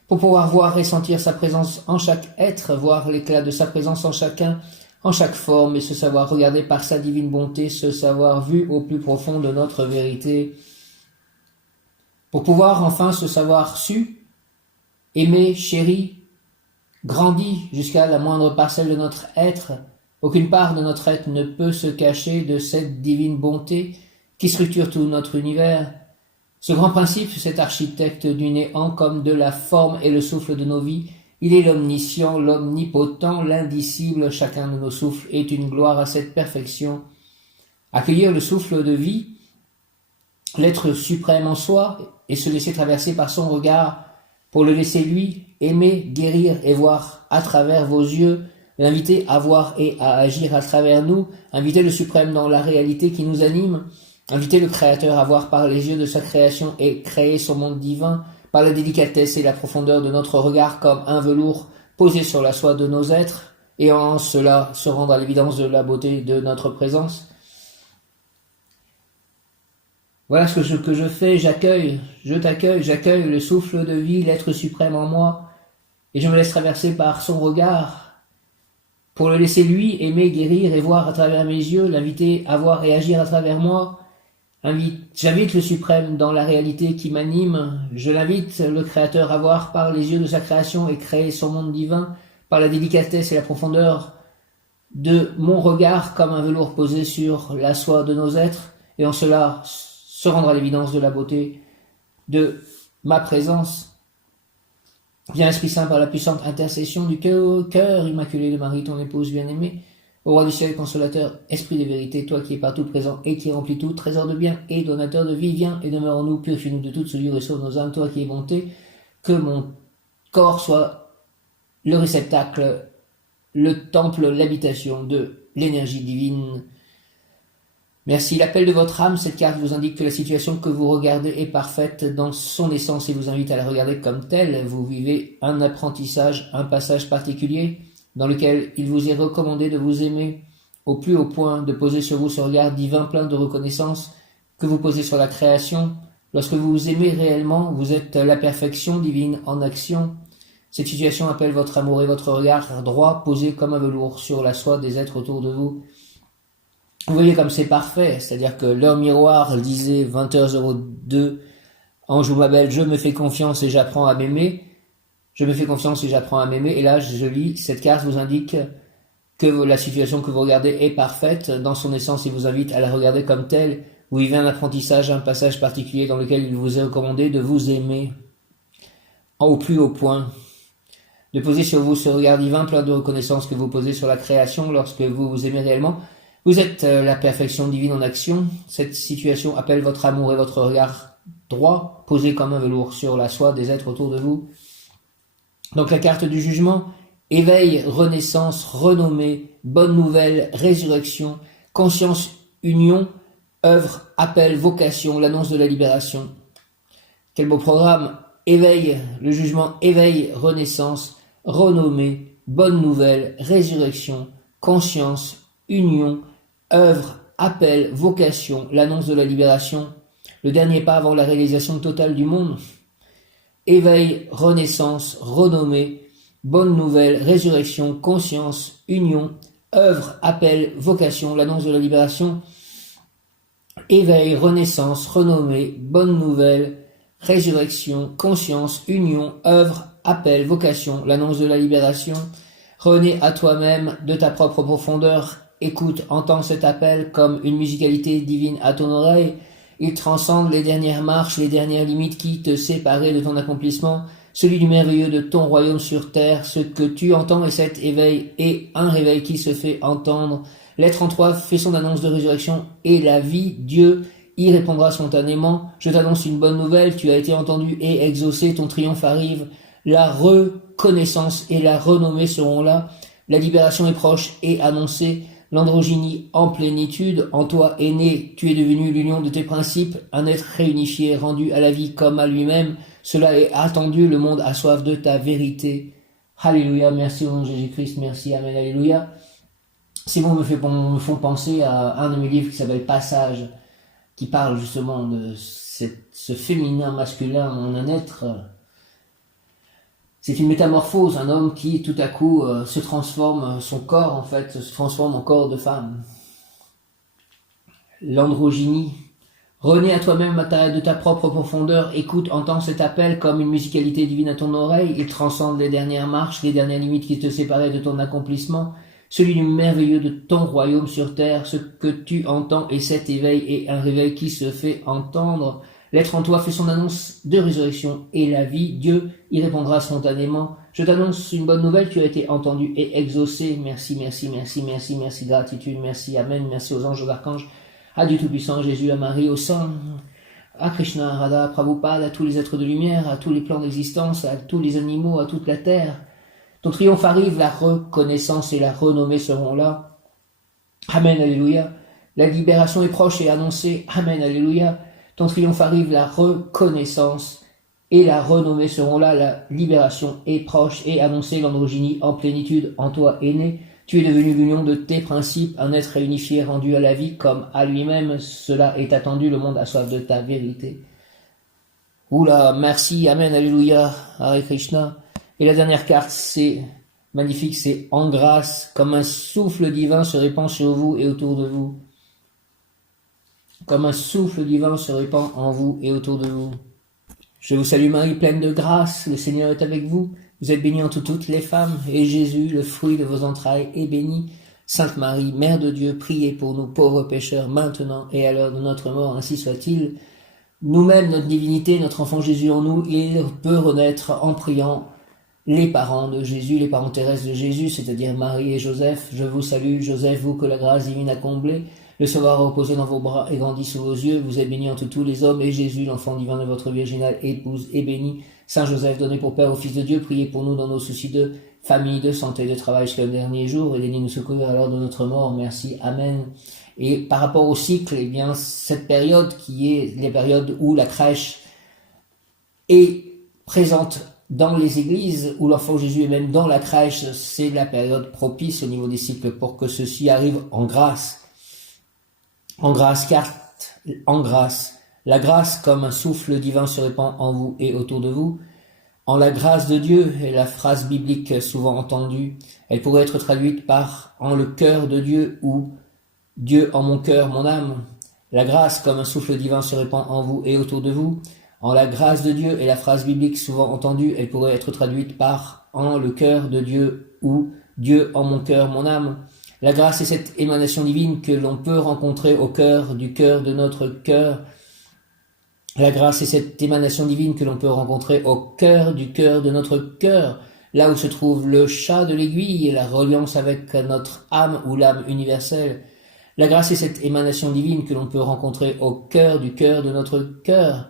pour pouvoir voir et sentir sa présence en chaque être, voir l'éclat de sa présence en chacun, en chaque forme, et se savoir regarder par sa divine bonté, se savoir vu au plus profond de notre vérité, pour pouvoir enfin se savoir su, aimé, chéri, grandi jusqu'à la moindre parcelle de notre être. Aucune part de notre être ne peut se cacher de cette divine bonté qui structure tout notre univers. Ce grand principe, cet architecte du néant comme de la forme et le souffle de nos vies, il est l'omniscient, l'omnipotent, l'indicible. Chacun de nos souffles est une gloire à cette perfection. Accueillir le souffle de vie, l'être suprême en soi, et se laisser traverser par son regard, pour le laisser lui aimer, guérir et voir à travers vos yeux, l'inviter à voir et à agir à travers nous, inviter le suprême dans la réalité qui nous anime, inviter le Créateur à voir par les yeux de sa création et créer son monde divin, par la délicatesse et la profondeur de notre regard comme un velours posé sur la soie de nos êtres, et en cela se rendre à l'évidence de la beauté de notre présence. Voilà ce que je fais, j'accueille, je t'accueille, j'accueille le souffle de vie, l'être suprême en moi, et je me laisse traverser par son regard, pour le laisser lui aimer, guérir et voir à travers mes yeux, l'inviter à voir et agir à travers moi, J'invite le suprême dans la réalité qui m'anime. Je l'invite, le Créateur, à voir par les yeux de sa création et créer son monde divin, par la délicatesse et la profondeur de mon regard comme un velours posé sur la soie de nos êtres, et en cela se rendre à l'évidence de la beauté de ma présence. Viens Esprit Saint par la puissante intercession du cœur immaculé de Marie, ton épouse bien-aimée, au roi du ciel consolateur, esprit de vérité, toi qui es partout présent et qui remplis tout, trésor de bien et donateur de vie, viens et demeure en nous, purifie-nous de toute souillure et sauve nos âmes, toi qui es bonté, que mon corps soit le réceptacle, le temple, l'habitation de l'énergie divine. Merci. L'appel de votre âme, cette carte vous indique que la situation que vous regardez est parfaite dans son essence et vous invite à la regarder comme telle. Vous vivez un apprentissage, un passage particulier dans lequel il vous est recommandé de vous aimer au plus haut point, de poser sur vous ce regard divin plein de reconnaissance que vous posez sur la création. Lorsque vous vous aimez réellement, vous êtes la perfection divine en action. Cette situation appelle votre amour et votre regard droit posé comme un velours sur la soie des êtres autour de vous. Vous voyez comme c'est parfait, c'est-à-dire que l'heure miroir disait 20h02, Ange ou ma belle, je me fais confiance et j'apprends à m'aimer. Je me fais confiance et j'apprends à m'aimer. Et là, je lis, cette carte vous indique que la situation que vous regardez est parfaite dans son essence et vous invite à la regarder comme telle. Vous vivez un apprentissage, un passage particulier dans lequel il vous est recommandé de vous aimer au plus haut point. De poser sur vous ce regard divin plein de reconnaissance que vous posez sur la création lorsque vous vous aimez réellement. Vous êtes la perfection divine en action. Cette situation appelle votre amour et votre regard droit, posé comme un velours sur la soie des êtres autour de vous. Donc la carte du jugement, éveil, renaissance, renommée, bonne nouvelle, résurrection, conscience, union, œuvre, appel, vocation, l'annonce de la libération. Quel beau programme! Éveil, le jugement, éveil, renaissance, renommée, bonne nouvelle, résurrection, conscience, union, œuvre, appel, vocation, l'annonce de la libération, le dernier pas avant la réalisation totale du monde. Éveil, renaissance, renommée, bonne nouvelle, résurrection, conscience, union, œuvre, appel, vocation, l'annonce de la libération. Éveil, renaissance, renommée, bonne nouvelle, résurrection, conscience, union, œuvre, appel, vocation, l'annonce de la libération. Renais à toi-même de ta propre profondeur. Écoute, entends cet appel comme une musicalité divine à ton oreille. Il transcende les dernières marches, les dernières limites qui te séparaient de ton accomplissement, celui du merveilleux de ton royaume sur terre. Ce que tu entends est cet éveil et un réveil qui se fait entendre. L'être en toi fait son annonce de résurrection et la vie, Dieu y répondra spontanément. Je t'annonce une bonne nouvelle, tu as été entendu et exaucé, ton triomphe arrive. La reconnaissance et la renommée seront là. La libération est proche et annoncée. L'androgynie en plénitude, en toi est né, tu es devenu l'union de tes principes, un être réunifié, rendu à la vie comme à lui-même. Cela est attendu, le monde a soif de ta vérité. Alléluia, merci au nom de Jésus-Christ, merci, amen, alléluia. Ces mots me font penser à un de mes livres qui s'appelle Passage, qui parle justement de ce féminin masculin en un être. C'est une métamorphose, un homme qui tout à coup se transforme, son corps en fait se transforme en corps de femme. L'androgynie. Renais à toi-même de ta propre profondeur, écoute, entends cet appel comme une musicalité divine à ton oreille, il transcende les dernières marches, les dernières limites qui te séparaient de ton accomplissement, celui du merveilleux de ton royaume sur terre, ce que tu entends est cet éveil et un réveil qui se fait entendre. L'être en toi fait son annonce de résurrection et la vie, Dieu y répondra spontanément. Je t'annonce une bonne nouvelle, tu as été entendu et exaucé. Merci, merci, merci, merci, merci, gratitude, merci, amen, merci aux anges, aux archanges, à Dieu Tout-Puissant, Jésus, à Marie, au sang, à Krishna, à Radha, à Prabhupada, à tous les êtres de lumière, à tous les plans d'existence, à tous les animaux, à toute la terre. Ton triomphe arrive, la reconnaissance et la renommée seront là. Amen, alléluia. La libération est proche et annoncée. Amen, alléluia. Ton triomphe arrive, la reconnaissance et la renommée seront là. La libération est proche et annoncée. L'androgynie en plénitude en toi est née. Tu es devenu l'union de tes principes, un être réunifié rendu à la vie comme à lui-même. Cela est attendu, le monde a soif de ta vérité. Oula, merci, amen, alléluia, Hare Krishna. Et la dernière carte, c'est magnifique, c'est en grâce, comme un souffle divin se répand sur vous et autour de vous. comme un souffle divin se répand en vous et autour de vous. Je vous salue Marie, pleine de grâce, le Seigneur est avec vous. Vous êtes bénie entre toutes les femmes, et Jésus, le fruit de vos entrailles, est béni. Sainte Marie, Mère de Dieu, priez pour nous pauvres pécheurs, maintenant et à l'heure de notre mort, ainsi soit-il. Nous-mêmes, notre divinité, notre enfant Jésus en nous, il peut renaître en priant les parents de Jésus, les parents terrestres de Jésus, c'est-à-dire Marie et Joseph. Je vous salue, Joseph, vous que la grâce divine a comblé. Le savoir a reposé dans vos bras et grandi sous vos yeux. Vous êtes béni entre tous les hommes, et Jésus, l'enfant divin de votre virginale épouse, est béni. Saint Joseph, donné pour Père au Fils de Dieu, priez pour nous dans nos soucis de famille, de santé, de travail jusqu'au dernier jour, et daignez nous secourir à l'heure de notre mort. Merci. Amen. Et par rapport au cycle, eh bien, cette période qui est les périodes où la crèche est présente dans les églises, où l'enfant Jésus est même dans la crèche, c'est la période propice au niveau des cycles pour que ceci arrive en grâce. En grâce, car en grâce. La grâce comme un souffle divin se répand en vous et autour de vous. En la grâce de Dieu est la phrase biblique souvent entendue. Elle pourrait être traduite par en le cœur de Dieu ou Dieu en mon cœur, mon âme. La grâce comme un souffle divin se répand en vous et autour de vous. En la grâce de Dieu est la phrase biblique souvent entendue. Elle pourrait être traduite par en le cœur de Dieu ou Dieu en mon cœur, mon âme. La grâce est cette émanation divine que l'on peut rencontrer au cœur de notre cœur. La grâce est cette émanation divine que l'on peut rencontrer au cœur de notre cœur, là où se trouve le chat de l'aiguille et la reliance avec notre âme ou l'âme universelle. La grâce est cette émanation divine que l'on peut rencontrer au cœur de notre cœur,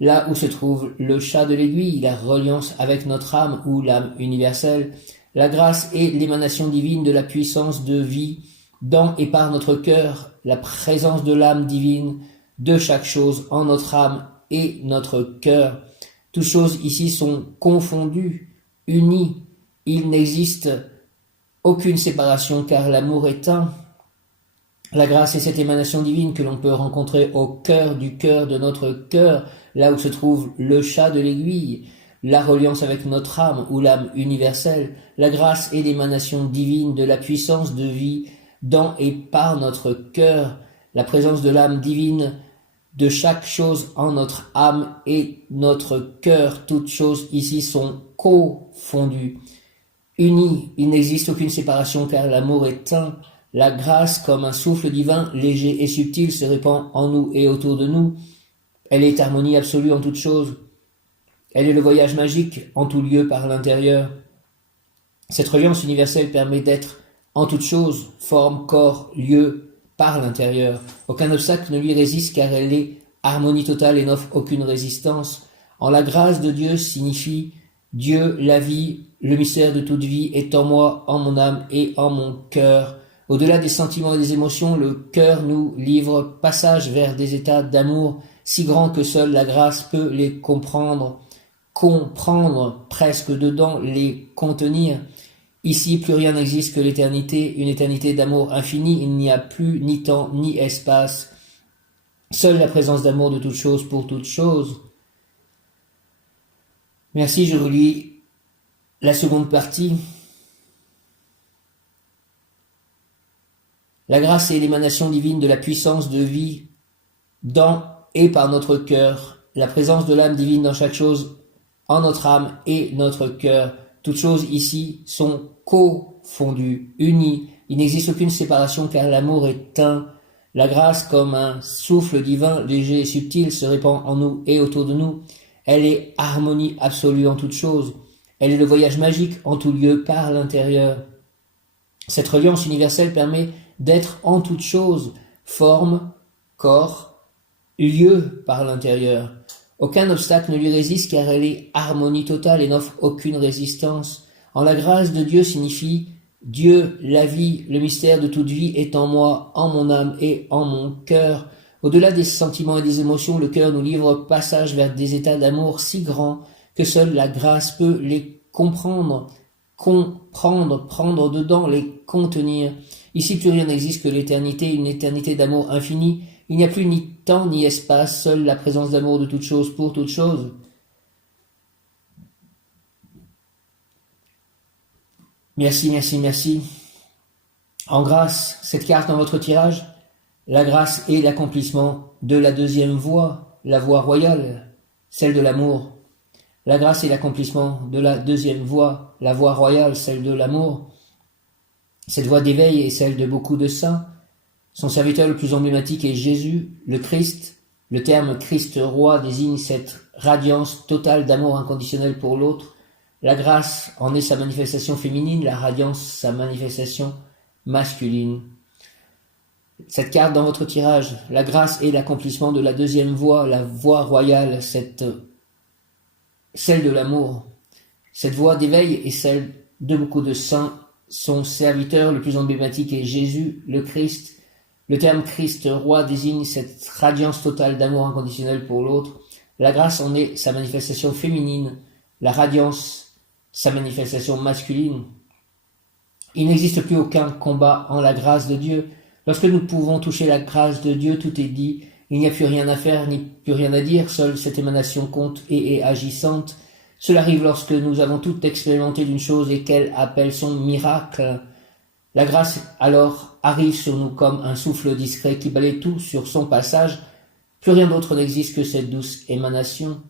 là où se trouve le chat de l'aiguille, la reliance avec notre âme ou l'âme universelle. La grâce est l'émanation divine de la puissance de vie dans et par notre cœur, la présence de l'âme divine de chaque chose en notre âme et notre cœur. Toutes choses ici sont confondues, unies. Il n'existe aucune séparation car l'amour est un. La grâce est cette émanation divine que l'on peut rencontrer au cœur de notre cœur, là où se trouve le chat de l'aiguille, la reliance avec notre âme ou l'âme universelle. La grâce est l'émanation divine de la puissance de vie dans et par notre cœur, la présence de l'âme divine de chaque chose en notre âme et notre cœur. Toutes choses ici sont confondues, unies. Il n'existe aucune séparation car l'amour est un. La grâce, comme un souffle divin, léger et subtil, se répand en nous et autour de nous. Elle est harmonie absolue en toutes choses. Elle est le voyage magique en tout lieu par l'intérieur. Cette reliance universelle permet d'être en toutes choses, forme, corps, lieu, par l'intérieur. Aucun obstacle ne lui résiste car elle est harmonie totale et n'offre aucune résistance. En la grâce de Dieu signifie Dieu, la vie, le mystère de toute vie est en moi, en mon âme et en mon cœur. Au-delà des sentiments et des émotions, le cœur nous livre passage vers des états d'amour si grands que seule la grâce peut les comprendre presque dedans, les contenir. Ici, plus rien n'existe que l'éternité, une éternité d'amour infini. Il n'y a plus ni temps ni espace. Seule la présence d'amour de toute chose pour toute chose. Merci, je relis la seconde partie. La grâce est l'émanation divine de la puissance de vie dans et par notre cœur, la présence de l'âme divine dans chaque chose en notre âme et notre cœur. Toutes choses ici sont confondues, unies. Il n'existe aucune séparation car l'amour est un. La grâce, comme un souffle divin, léger et subtil, se répand en nous et autour de nous. Elle est harmonie absolue en toutes choses. Elle est le voyage magique en tout lieu par l'intérieur. Cette reliance universelle permet d'être en toutes choses, forme, corps, lieu par l'intérieur. Aucun obstacle ne lui résiste car elle est harmonie totale et n'offre aucune résistance. En la grâce de Dieu signifie Dieu, la vie, le mystère de toute vie est en moi, en mon âme et en mon cœur. Au-delà des sentiments et des émotions, le cœur nous livre passage vers des états d'amour si grands que seule la grâce peut les comprendre, prendre dedans, les contenir. Ici, plus rien n'existe que l'éternité, une éternité d'amour infini. Il n'y a plus ni temps ni espace, seule la présence d'amour de toute chose pour toute chose. Merci. En grâce, cette carte dans votre tirage La grâce est l'accomplissement de la deuxième voie, la voie royale, celle de l'amour. La grâce est l'accomplissement de la deuxième voie, la voie royale, celle de l'amour. Cette voie d'éveil est celle de beaucoup de saints. Son serviteur le plus emblématique est Jésus, le Christ. Le terme Christ roi désigne cette radiance totale d'amour inconditionnel pour l'autre. La grâce en est sa manifestation féminine, la radiance sa manifestation masculine. Cette carte dans votre tirage, la grâce est l'accomplissement de la deuxième voie, la voie royale, celle de l'amour. Cette voie d'éveil est celle de beaucoup de saints. Son serviteur le plus emblématique est Jésus, le Christ. Le terme Christ roi désigne cette radiance totale d'amour inconditionnel pour l'autre. La grâce en est sa manifestation féminine, la radiance sa manifestation masculine. Il n'existe plus aucun combat en la grâce de Dieu. Lorsque nous pouvons toucher la grâce de Dieu, tout est dit. Il n'y a plus rien à faire, ni plus rien à dire. Seule cette émanation compte et est agissante. Cela arrive lorsque nous avons tout expérimenté d'une chose et qu'elle appelle son miracle. La grâce alors arrive sur nous comme un souffle discret qui balaye tout sur son passage. Plus rien d'autre n'existe que cette douce émanation.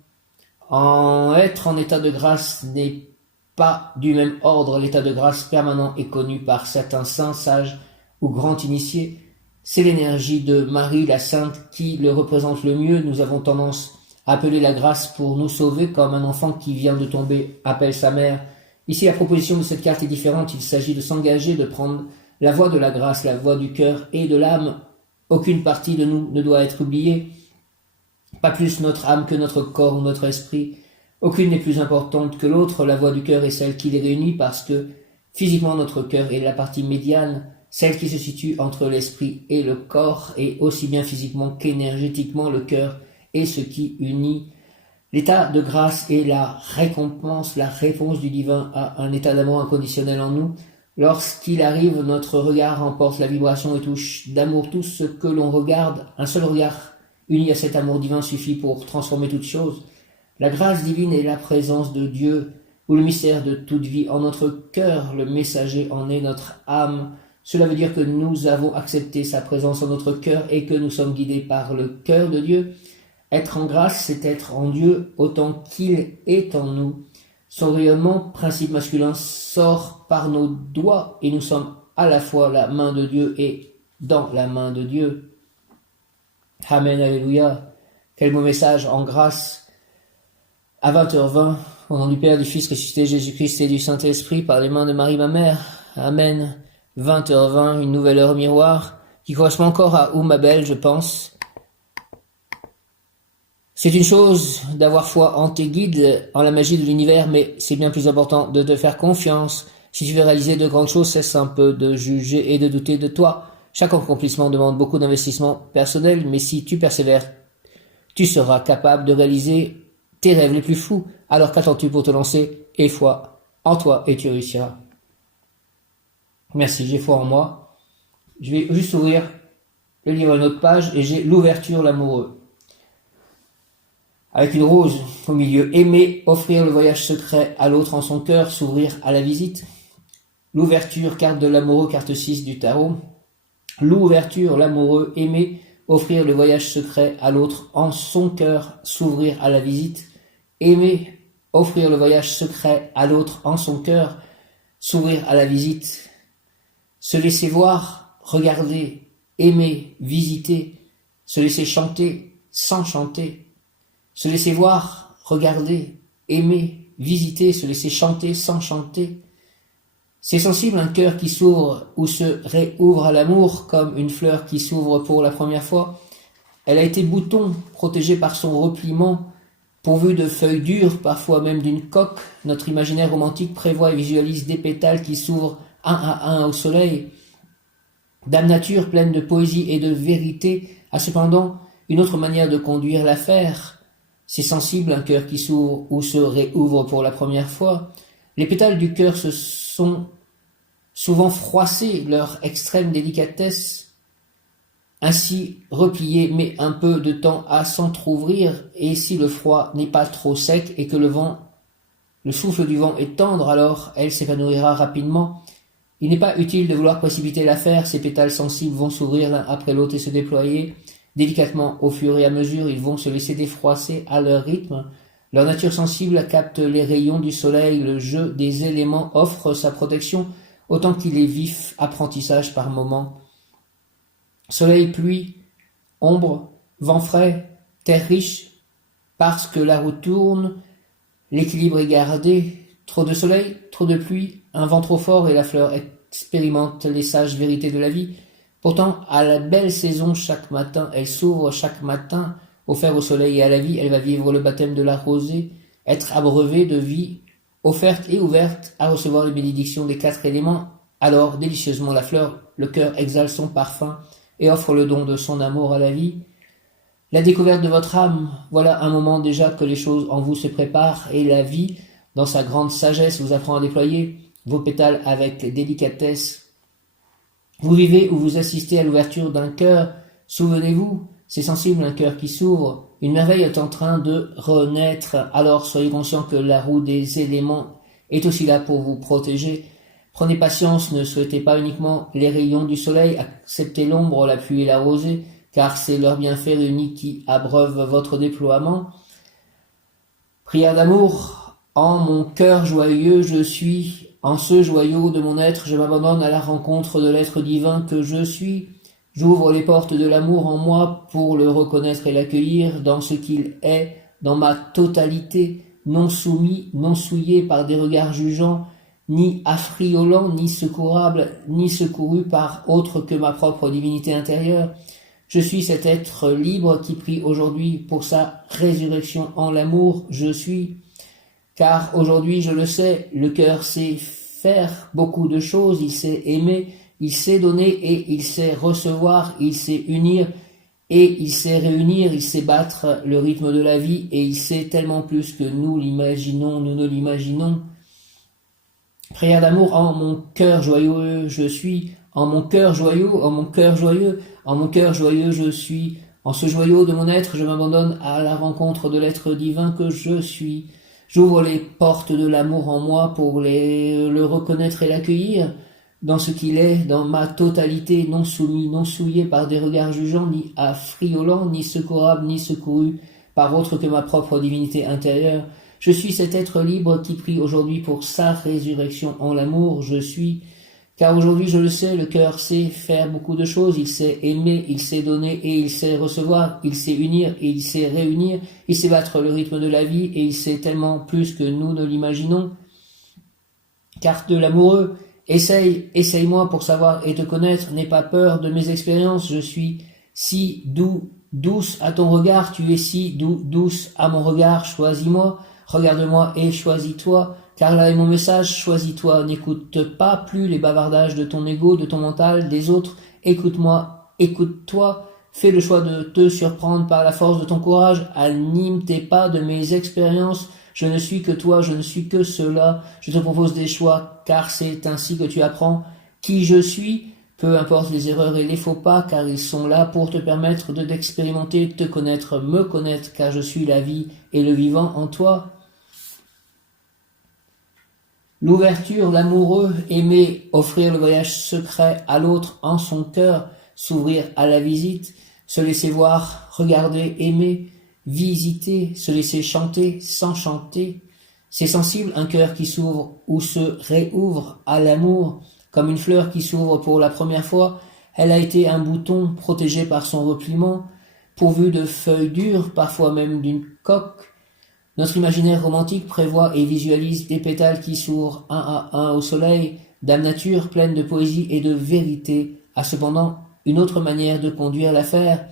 Être en état de grâce n'est pas du même ordre. L'état de grâce permanent est connu par certains saints, sages ou grands initiés. C'est l'énergie de Marie, la Sainte, qui le représente le mieux. Nous avons tendance à appeler la grâce pour nous sauver, comme un enfant qui vient de tomber appelle sa mère. Ici, la proposition de cette carte est différente. Il s'agit de s'engager, de prendre la voie de la grâce, la voie du cœur et de l'âme. Aucune partie de nous ne doit être oubliée. Pas plus notre âme que notre corps ou notre esprit. Aucune n'est plus importante que l'autre. La voie du cœur est celle qui les réunit parce que physiquement notre cœur est la partie médiane, celle qui se situe entre l'esprit et le corps, et aussi bien physiquement qu'énergétiquement le cœur est ce qui unit. L'état de grâce est la récompense, la réponse du divin à un état d'amour inconditionnel en nous. Lorsqu'il arrive, notre regard emporte la vibration et touche d'amour tout ce que l'on regarde. Un seul regard uni à cet amour divin suffit pour transformer toute chose. La grâce divine est la présence de Dieu, ou le mystère de toute vie en notre cœur. Le messager en est notre âme. Cela veut dire que nous avons accepté sa présence en notre cœur et que nous sommes guidés par le cœur de Dieu. Être en grâce, c'est être en Dieu autant qu'il est en nous. Son rayonnement, principe masculin, sort par nos doigts et nous sommes à la fois la main de Dieu et dans la main de Dieu. Amen, alléluia. Quel beau message en grâce. À 20h20, au nom du Père, du Fils ressuscité, Jésus-Christ et du Saint-Esprit, par les mains de Marie, ma mère. Amen. 20h20, une nouvelle heure miroir, qui correspond encore à Oumabel, je pense. C'est une chose d'avoir foi en tes guides, en la magie de l'univers, mais c'est bien plus important de te faire confiance. Si tu veux réaliser de grandes choses, cesse un peu de juger et de douter de toi. Chaque accomplissement demande beaucoup d'investissement personnel, mais si tu persévères, tu seras capable de réaliser tes rêves les plus fous. Alors qu'attends-tu pour te lancer? Aie foi en toi et tu réussiras. Merci, j'ai foi en moi. Je vais juste ouvrir le livre à une autre page et j'ai l'ouverture, l'amoureux. Avec une rose au milieu, aimer, offrir le voyage secret à l'autre en son cœur, s'ouvrir à la visite. L'ouverture, carte de l'amoureux, carte 6 du tarot. L'ouverture, l'amoureux, aimer, offrir le voyage secret à l'autre en son cœur, s'ouvrir à la visite. Aimer, offrir le voyage secret à l'autre en son cœur, s'ouvrir à la visite. Se laisser voir, regarder, aimer, visiter, se laisser chanter, s'enchanter. Se laisser voir, regarder, aimer, visiter, se laisser chanter, s'enchanter. C'est sensible un cœur qui s'ouvre ou se réouvre à l'amour comme une fleur qui s'ouvre pour la première fois. Elle a été bouton, protégée par son repliement, pourvue de feuilles dures, parfois même d'une coque. Notre imaginaire romantique prévoit et visualise des pétales qui s'ouvrent un à un au soleil. Dame Nature, pleine de poésie et de vérité, a cependant une autre manière de conduire l'affaire. C'est sensible un cœur qui s'ouvre ou se réouvre pour la première fois. Les pétales du cœur se sont souvent froissés, leur extrême délicatesse, ainsi repliés, mais un peu de temps à s'entr'ouvrir, et si le froid n'est pas trop sec et que le souffle du vent est tendre, alors elle s'épanouira rapidement. Il n'est pas utile de vouloir précipiter l'affaire, ces pétales sensibles vont s'ouvrir l'un après l'autre et se déployer. Délicatement, au fur et à mesure, ils vont se laisser défroisser à leur rythme. Leur nature sensible capte les rayons du soleil, le jeu des éléments offre sa protection, autant qu'il est vif apprentissage par moments. Soleil, pluie, ombre, vent frais, terre riche, parce que la roue tourne, l'équilibre est gardé, trop de soleil, trop de pluie, un vent trop fort et la fleur expérimente les sages vérités de la vie. Pourtant, à la belle saison, chaque matin, elle s'ouvre, chaque matin, offert au soleil et à la vie, elle va vivre le baptême de la rosée, être abreuvée de vie, offerte et ouverte à recevoir les bénédictions des 4 éléments. Alors, délicieusement, la fleur, le cœur exhale son parfum et offre le don de son amour à la vie. La découverte de votre âme, voilà un moment déjà que les choses en vous se préparent et la vie, dans sa grande sagesse, vous apprend à déployer vos pétales avec délicatesse. Vous vivez ou vous assistez à l'ouverture d'un cœur. Souvenez-vous, c'est sensible un cœur qui s'ouvre. Une merveille est en train de renaître. Alors soyez conscient que la roue des éléments est aussi là pour vous protéger. Prenez patience, ne souhaitez pas uniquement les rayons du soleil, acceptez l'ombre, la pluie et la rosée, car c'est leurs bienfaits réunis qui abreuvent votre déploiement. Prière d'amour. En mon cœur joyeux je suis, en ce joyau de mon être, je m'abandonne à la rencontre de l'être divin que je suis. J'ouvre les portes de l'amour en moi pour le reconnaître et l'accueillir dans ce qu'il est, dans ma totalité, non soumis, non souillé par des regards jugeants, ni affriolant, ni secourable, ni secouru par autre que ma propre divinité intérieure. Je suis cet être libre qui prie aujourd'hui pour sa résurrection en l'amour, je suis. Car aujourd'hui, je le sais, le cœur sait faire beaucoup de choses, il sait aimer, il sait donner et il sait recevoir, il sait unir et il sait réunir, il sait battre le rythme de la vie et il sait tellement plus que nous l'imaginons, nous ne l'imaginons. Prière d'amour, en mon cœur joyeux je suis, en mon cœur joyeux, en mon cœur joyeux, en mon cœur joyeux je suis, en ce joyau de mon être je m'abandonne à la rencontre de l'être divin que je suis. J'ouvre les portes de l'amour en moi pour le reconnaître et l'accueillir dans ce qu'il est, dans ma totalité, non soumis, non souillé par des regards jugeants, ni affriolants, ni secourable, ni secouru par autre que ma propre divinité intérieure. Je suis cet être libre qui prie aujourd'hui pour sa résurrection en l'amour, je suis. Car aujourd'hui, je le sais, le cœur sait faire beaucoup de choses, il sait aimer, il sait donner et il sait recevoir, il sait unir et il sait réunir, il sait battre le rythme de la vie et il sait tellement plus que nous ne l'imaginons. Carte de l'amoureux, essaye-moi pour savoir et te connaître, n'aie pas peur de mes expériences, je suis si doux, douce à ton regard, tu es si doux, douce à mon regard, choisis-moi, regarde-moi et choisis-toi. Car là est mon message, choisis-toi, n'écoute pas plus les bavardages de ton ego, de ton mental, des autres, écoute-moi, écoute-toi, fais le choix de te surprendre par la force de ton courage, anime tes pas de mes expériences, je ne suis que toi, je ne suis que cela, je te propose des choix, car c'est ainsi que tu apprends qui je suis, peu importe les erreurs et les faux pas, car ils sont là pour te permettre d'expérimenter, te connaître, me connaître, car je suis la vie et le vivant en toi. L'ouverture, l'amoureux, aimer, offrir le voyage secret à l'autre en son cœur, s'ouvrir à la visite, se laisser voir, regarder, aimer, visiter, se laisser chanter, s'enchanter. C'est sensible un cœur qui s'ouvre ou se réouvre à l'amour, comme une fleur qui s'ouvre pour la première fois. Elle a été un bouton protégé par son repliement, pourvu de feuilles dures, parfois même d'une coque. Notre imaginaire romantique prévoit et visualise des pétales qui s'ouvrent un à un au soleil, d'âme nature pleine de poésie et de vérité, a cependant une autre manière de conduire l'affaire.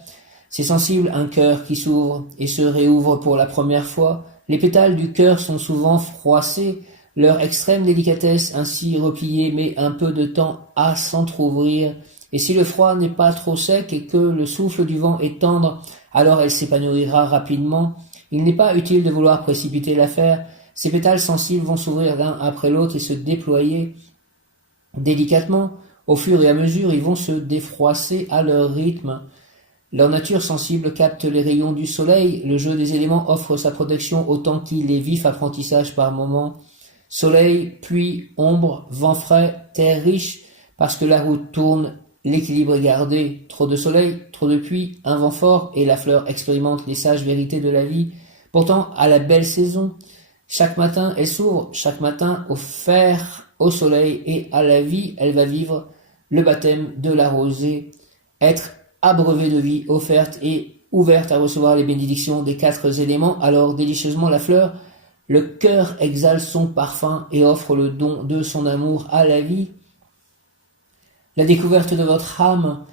C'est sensible un cœur qui s'ouvre et se réouvre pour la première fois. Les pétales du cœur sont souvent froissés, leur extrême délicatesse ainsi repliée met un peu de temps à s'entr'ouvrir. Et si le froid n'est pas trop sec et que le souffle du vent est tendre, alors elle s'épanouira rapidement. Il n'est pas utile de vouloir précipiter l'affaire. Ces pétales sensibles vont s'ouvrir l'un après l'autre et se déployer délicatement. Au fur et à mesure, ils vont se défroisser à leur rythme. Leur nature sensible capte les rayons du soleil. Le jeu des éléments offre sa protection autant qu'il est vif apprentissage par moments. Soleil, pluie, ombre, vent frais, terre riche, parce que la roue tourne, l'équilibre est gardé. Trop de soleil, trop de pluie, un vent fort, et la fleur expérimente les sages vérités de la vie. Pourtant, à la belle saison, chaque matin, elle s'ouvre, chaque matin, au fer, au soleil et à la vie, elle va vivre le baptême de la rosée, être abreuvée de vie, offerte et ouverte à recevoir les bénédictions des 4 éléments. Alors, délicieusement, la fleur, le cœur exhale son parfum et offre le don de son amour à la vie. La découverte de votre âme,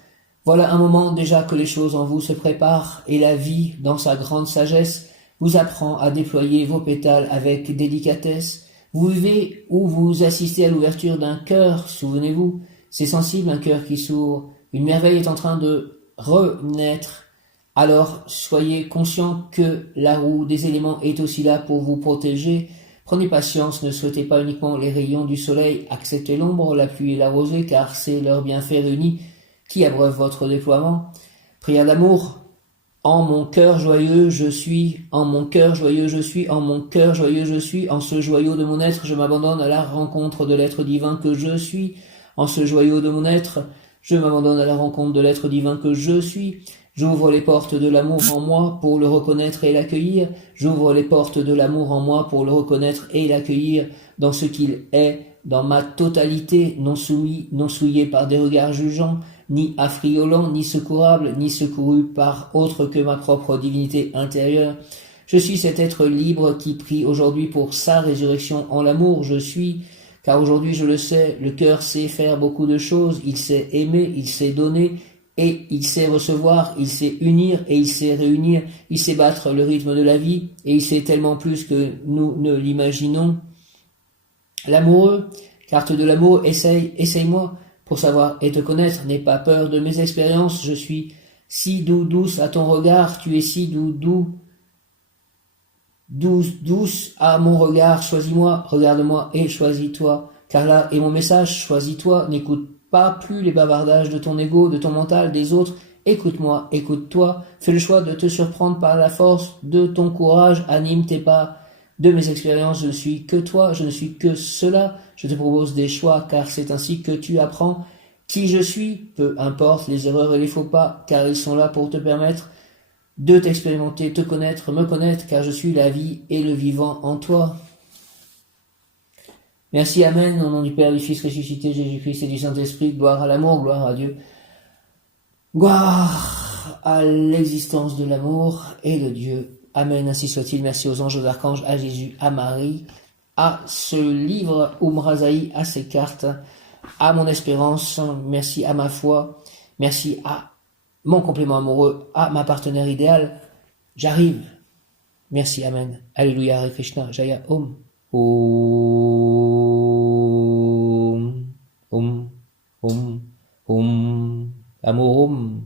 voilà un moment déjà que les choses en vous se préparent et la vie, dans sa grande sagesse, vous apprend à déployer vos pétales avec délicatesse. Vous vivez ou vous assistez à l'ouverture d'un cœur, souvenez-vous, c'est sensible un cœur qui s'ouvre, une merveille est en train de renaître. Alors soyez conscient que la roue des éléments est aussi là pour vous protéger. Prenez patience, ne souhaitez pas uniquement les rayons du soleil, acceptez l'ombre, la pluie et la rosée, car c'est leur bienfait réunis qui abreuve votre déploiement. Prière d'amour. En mon cœur joyeux je suis, en mon cœur joyeux je suis, en mon cœur joyeux je suis, en ce joyau de mon être, je m'abandonne à la rencontre de l'être divin que je suis. En ce joyau de mon être, je m'abandonne à la rencontre de l'être divin que je suis. J'ouvre les portes de l'amour en moi pour le reconnaître et l'accueillir. J'ouvre les portes de l'amour en moi pour le reconnaître et l'accueillir dans ce qu'il est, dans ma totalité, non soumis, non souillé par des regards jugeants, ni affriolant, ni secourable, ni secouru par autre que ma propre divinité intérieure. Je suis cet être libre qui prie aujourd'hui pour sa résurrection en l'amour. Je suis, car aujourd'hui je le sais, le cœur sait faire beaucoup de choses, il sait aimer, il sait donner, et il sait recevoir, il sait unir et il sait réunir, il sait battre le rythme de la vie, et il sait tellement plus que nous ne l'imaginons. L'amoureux, carte de l'amour, essaye-moi, pour savoir et te connaître, n'aie pas peur de mes expériences, je suis si douce à ton regard, tu es si douce à mon regard, choisis-moi, regarde-moi et choisis-toi, car là est mon message, choisis-toi, n'écoute pas plus les bavardages de ton ego, de ton mental, des autres, écoute-moi, écoute-toi, fais le choix de te surprendre par la force de ton courage, anime tes pas. De mes expériences, je ne suis que toi, je ne suis que cela. Je te propose des choix, car c'est ainsi que tu apprends qui je suis, peu importe les erreurs et les faux pas, car ils sont là pour te permettre de t'expérimenter, te connaître, me connaître, car je suis la vie et le vivant en toi. Merci, Amen, au nom du Père, du Fils ressuscité, Jésus-Christ et du Saint-Esprit, gloire à l'amour, gloire à Dieu, gloire à l'existence de l'amour et de Dieu. Amen, ainsi soit-il. Merci aux anges, aux archanges, à Jésus, à Marie, à ce livre Umrazaï, à ces cartes, à mon espérance, merci à ma foi, merci à mon complément amoureux, à ma partenaire idéale. J'arrive. Merci, Amen. Alléluia, Hare Krishna, Jaya, Om. Om. Om. Om. Om. Amour, Om.